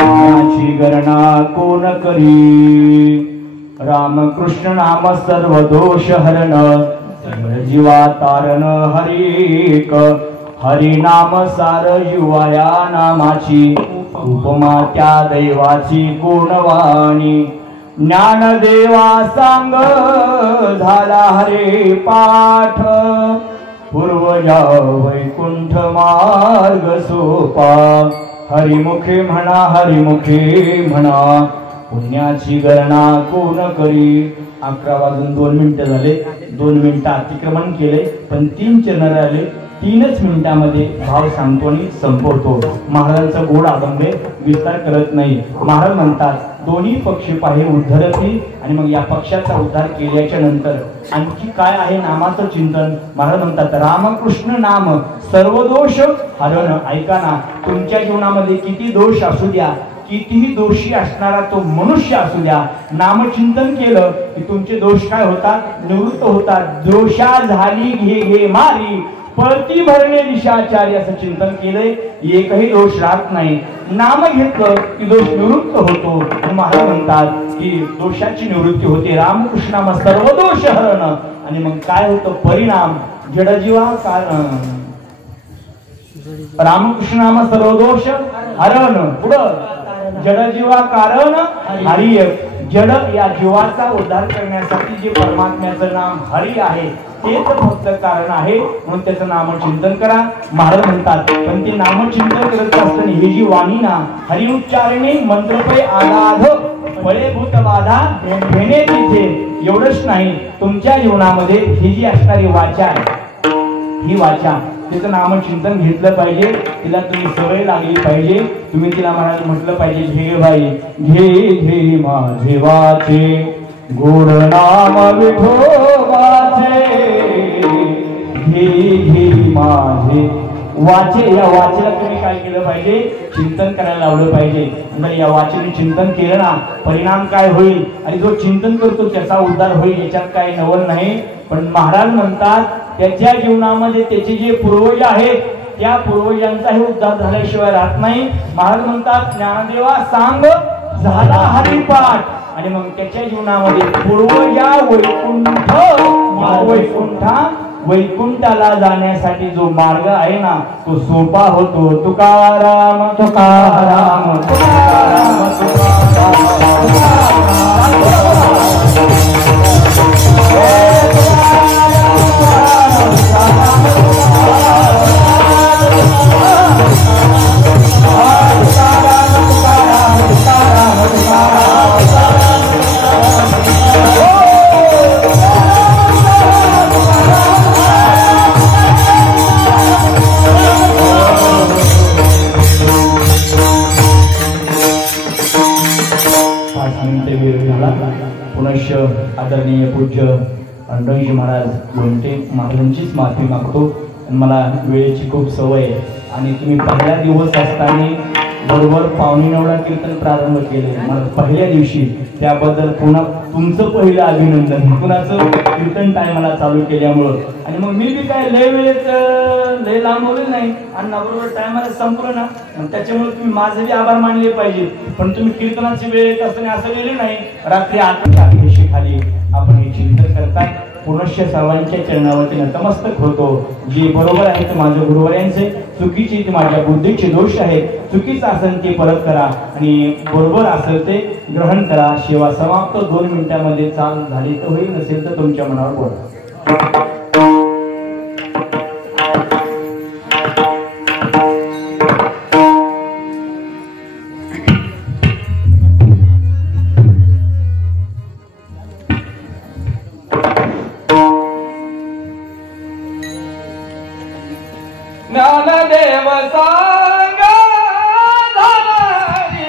याची गणना कोण करी. रामकृष्ण नाम सर्व दोष हरण, जीवा तारण हरिक. हरि नाम सार युवाया नामाची, उपमा त्या दैवाची कोणवाणी. ज्ञानदेवा सांग झाला हरे पाठ, पूर्वजा वैकुंठ मार्ग सोपा. हरिमुखे म्हणा, हरिमुखे म्हणा, पुण्याची गणना कोण करी. 11 वाजून 2 मिनिटं झाले. 2 मिनिटं अतिक्रमण केले, पण 3 चरण आले. 3च मिनिटामध्ये भाव सांगतो आणि संपवतो. महाराजांचा गोड अभंग विस्तार करत नाही. महाराज म्हणतात दोन्ही पक्ष पाहे उद्धरती. आणि मग या पक्षाचा उद्धार केल्याच्या नंतर आणखी काय आहे नामाचं चिंतन. महाराज म्हणतात रामकृष्ण नाम सर्व दोष हरण. ऐका ना, तुमच्या जीवनामध्ये किती दोष असू द्या, कितीही दोषी असणारा तो मनुष्य असू द्या, नामचिंतन केलं की तुमचे दोष काय होतात, निवृत्त होतात. दोषा झाली घे घे मारी, पळती भरणे दिशाचारी, असं चिंतन केलंय, एकही दोष राहत नाही. नाम घेतलं की दोष निवृत्त होतो. महाराज म्हणतात की दोषाची निवृत्ती होते. रामकृष्णाम सर्व दोष हरण. आणि मग काय होतं परिणाम, जडजीवा रामकृष्णाम सर्व दोष हरण. पुढं जडजीवा कारण हरी. जड या जीवाचा उद्धार करण्यासाठी जे परमात्म्याचं नाम हरी आहे तेच फक्त कारण आहे, म्हणून त्याचं नामचिंतन करा. महाराज म्हणतात पण ते नामचिंतन करत असताना ही जी वाणी ना, हरी उच्चारणे मंत्रपै आलाध फळे भूत बाधा घेणे तिथे. एवढंच नाही, तुमच्या जीवनामध्ये ही जी असणारी वाचा आहे, ही वाचा तिचं नामचिंतन घेतलं पाहिजे. तिला तुम्ही सवय लागली पाहिजे. तुम्ही तिला महाराज म्हटलं पाहिजे घे बाई घे घे माझे वाचे, गोड नाम विठोबाचे, घे घे माझे वाचे. या वाचेला तुम्ही काय केलं पाहिजे, चिंतन करायला लावलं पाहिजे. म्हणजे या वाचेने चिंतन केलं ना, परिणाम काय होईल, आणि जो चिंतन करतो त्याचा उद्धार होईल, याच्यात काही नवल नाही. पण महाराज म्हणतात त्याच्या जीवनामध्ये त्याचे जे पूर्वज आहेत त्या पूर्वजांचाही उद्धार झाल्याशिवाय राहत नाही. महाराज म्हणतात ज्ञानदेवा सांग झाला हरिपाठ. आणि मग त्याच्या जीवनामध्ये पूर्वजा वैकुंठ वैकुंठा वैकुंठाला जाण्यासाठी जो मार्ग आहे ना तो सोपा होतो. तुकाराम तुकाराम तुकाराम पुनश्च आदरणीय पूज्य अंडोजी महाराज गोंटे महाराजांचीच माफी मागतो. मला वेळेची खूप सवय आहे आणि तुम्ही पहिला दिवस असताना बरोबर 8:45 कीर्तन प्रारंभ केले मला पहिल्या दिवशी, त्याबद्दल पुन्हा तुमचं पहिलं अभिनंदन. कुणाचं कीर्तन टायमाला चालू केल्यामुळं. आणि मग मी बी काय लय लांबवले नाही आणि बरोबर टायमाला संपलं ना, त्याच्यामुळे तुम्ही माझे बी आभार मानले पाहिजे. पण तुम्ही कीर्तनाची वेळ येत असताना असं गेले नाही रात्री 8 खाली आपण हे चिंतन करताय. पुनश्च सर्वांच्या चरणावरती नतमस्तक होतो. जे बरोबर आहेत माझ्या गुरुवर्यांचे, चुकीचे ते माझ्या बुद्धीचे दोष आहेत. चुकीचं असेल ते परत करा आणि बरोबर असेल ते ग्रहण करा. सेवा समाप्त 2 मिनिटांमध्ये चाल झाली तर होईल, नसेल तर तुमच्या मनावर बोला. ज्ञानदेव सांगा धनारी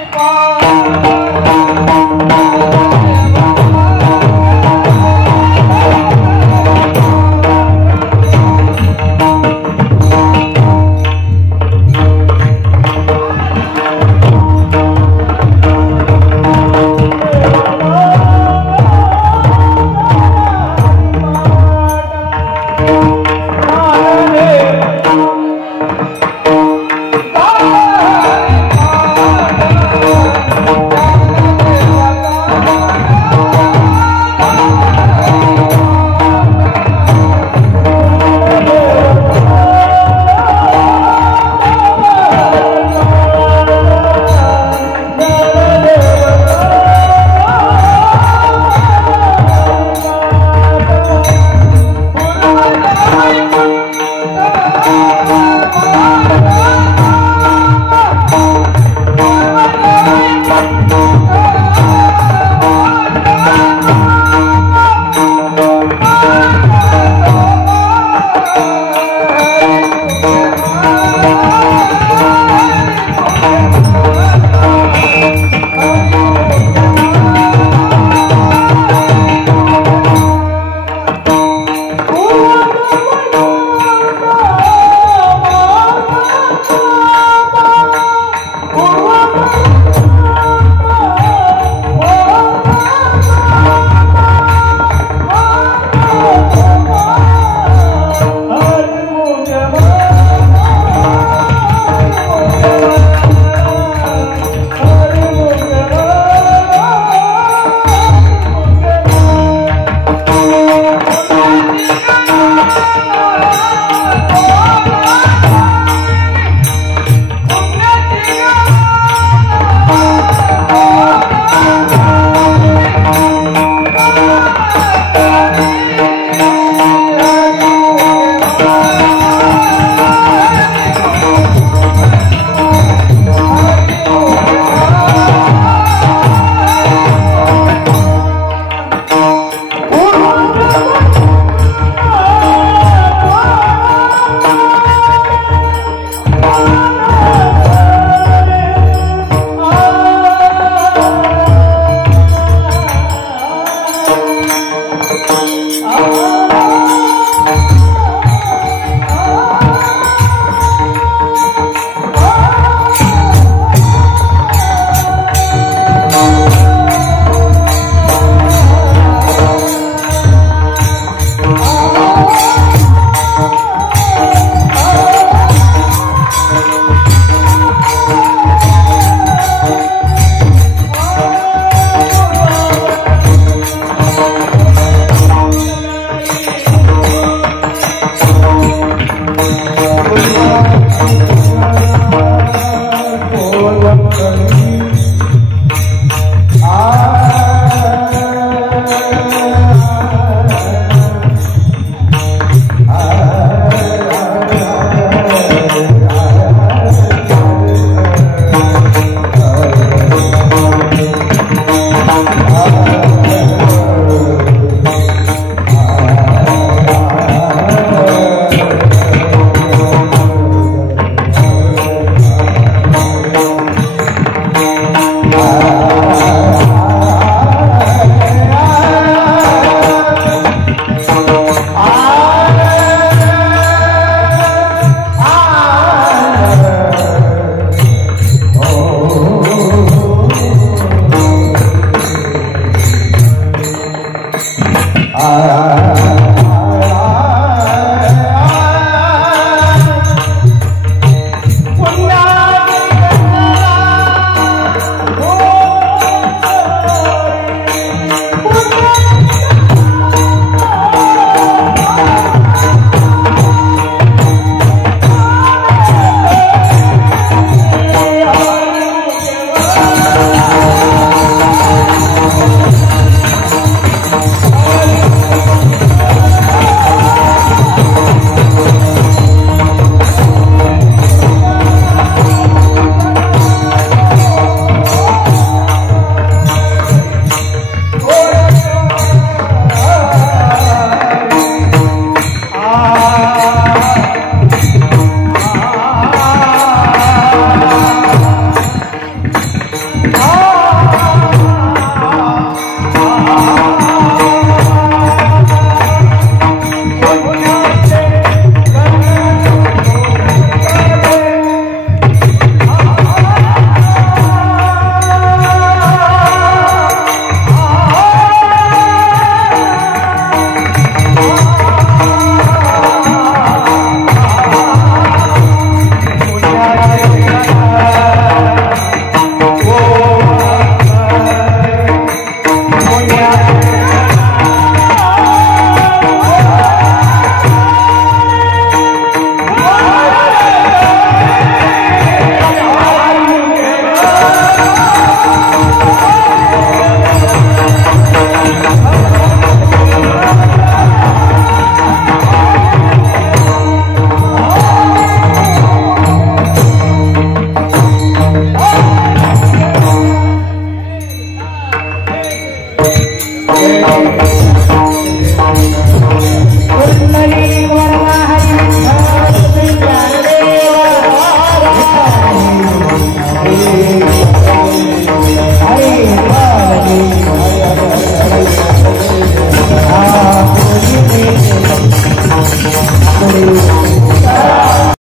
देव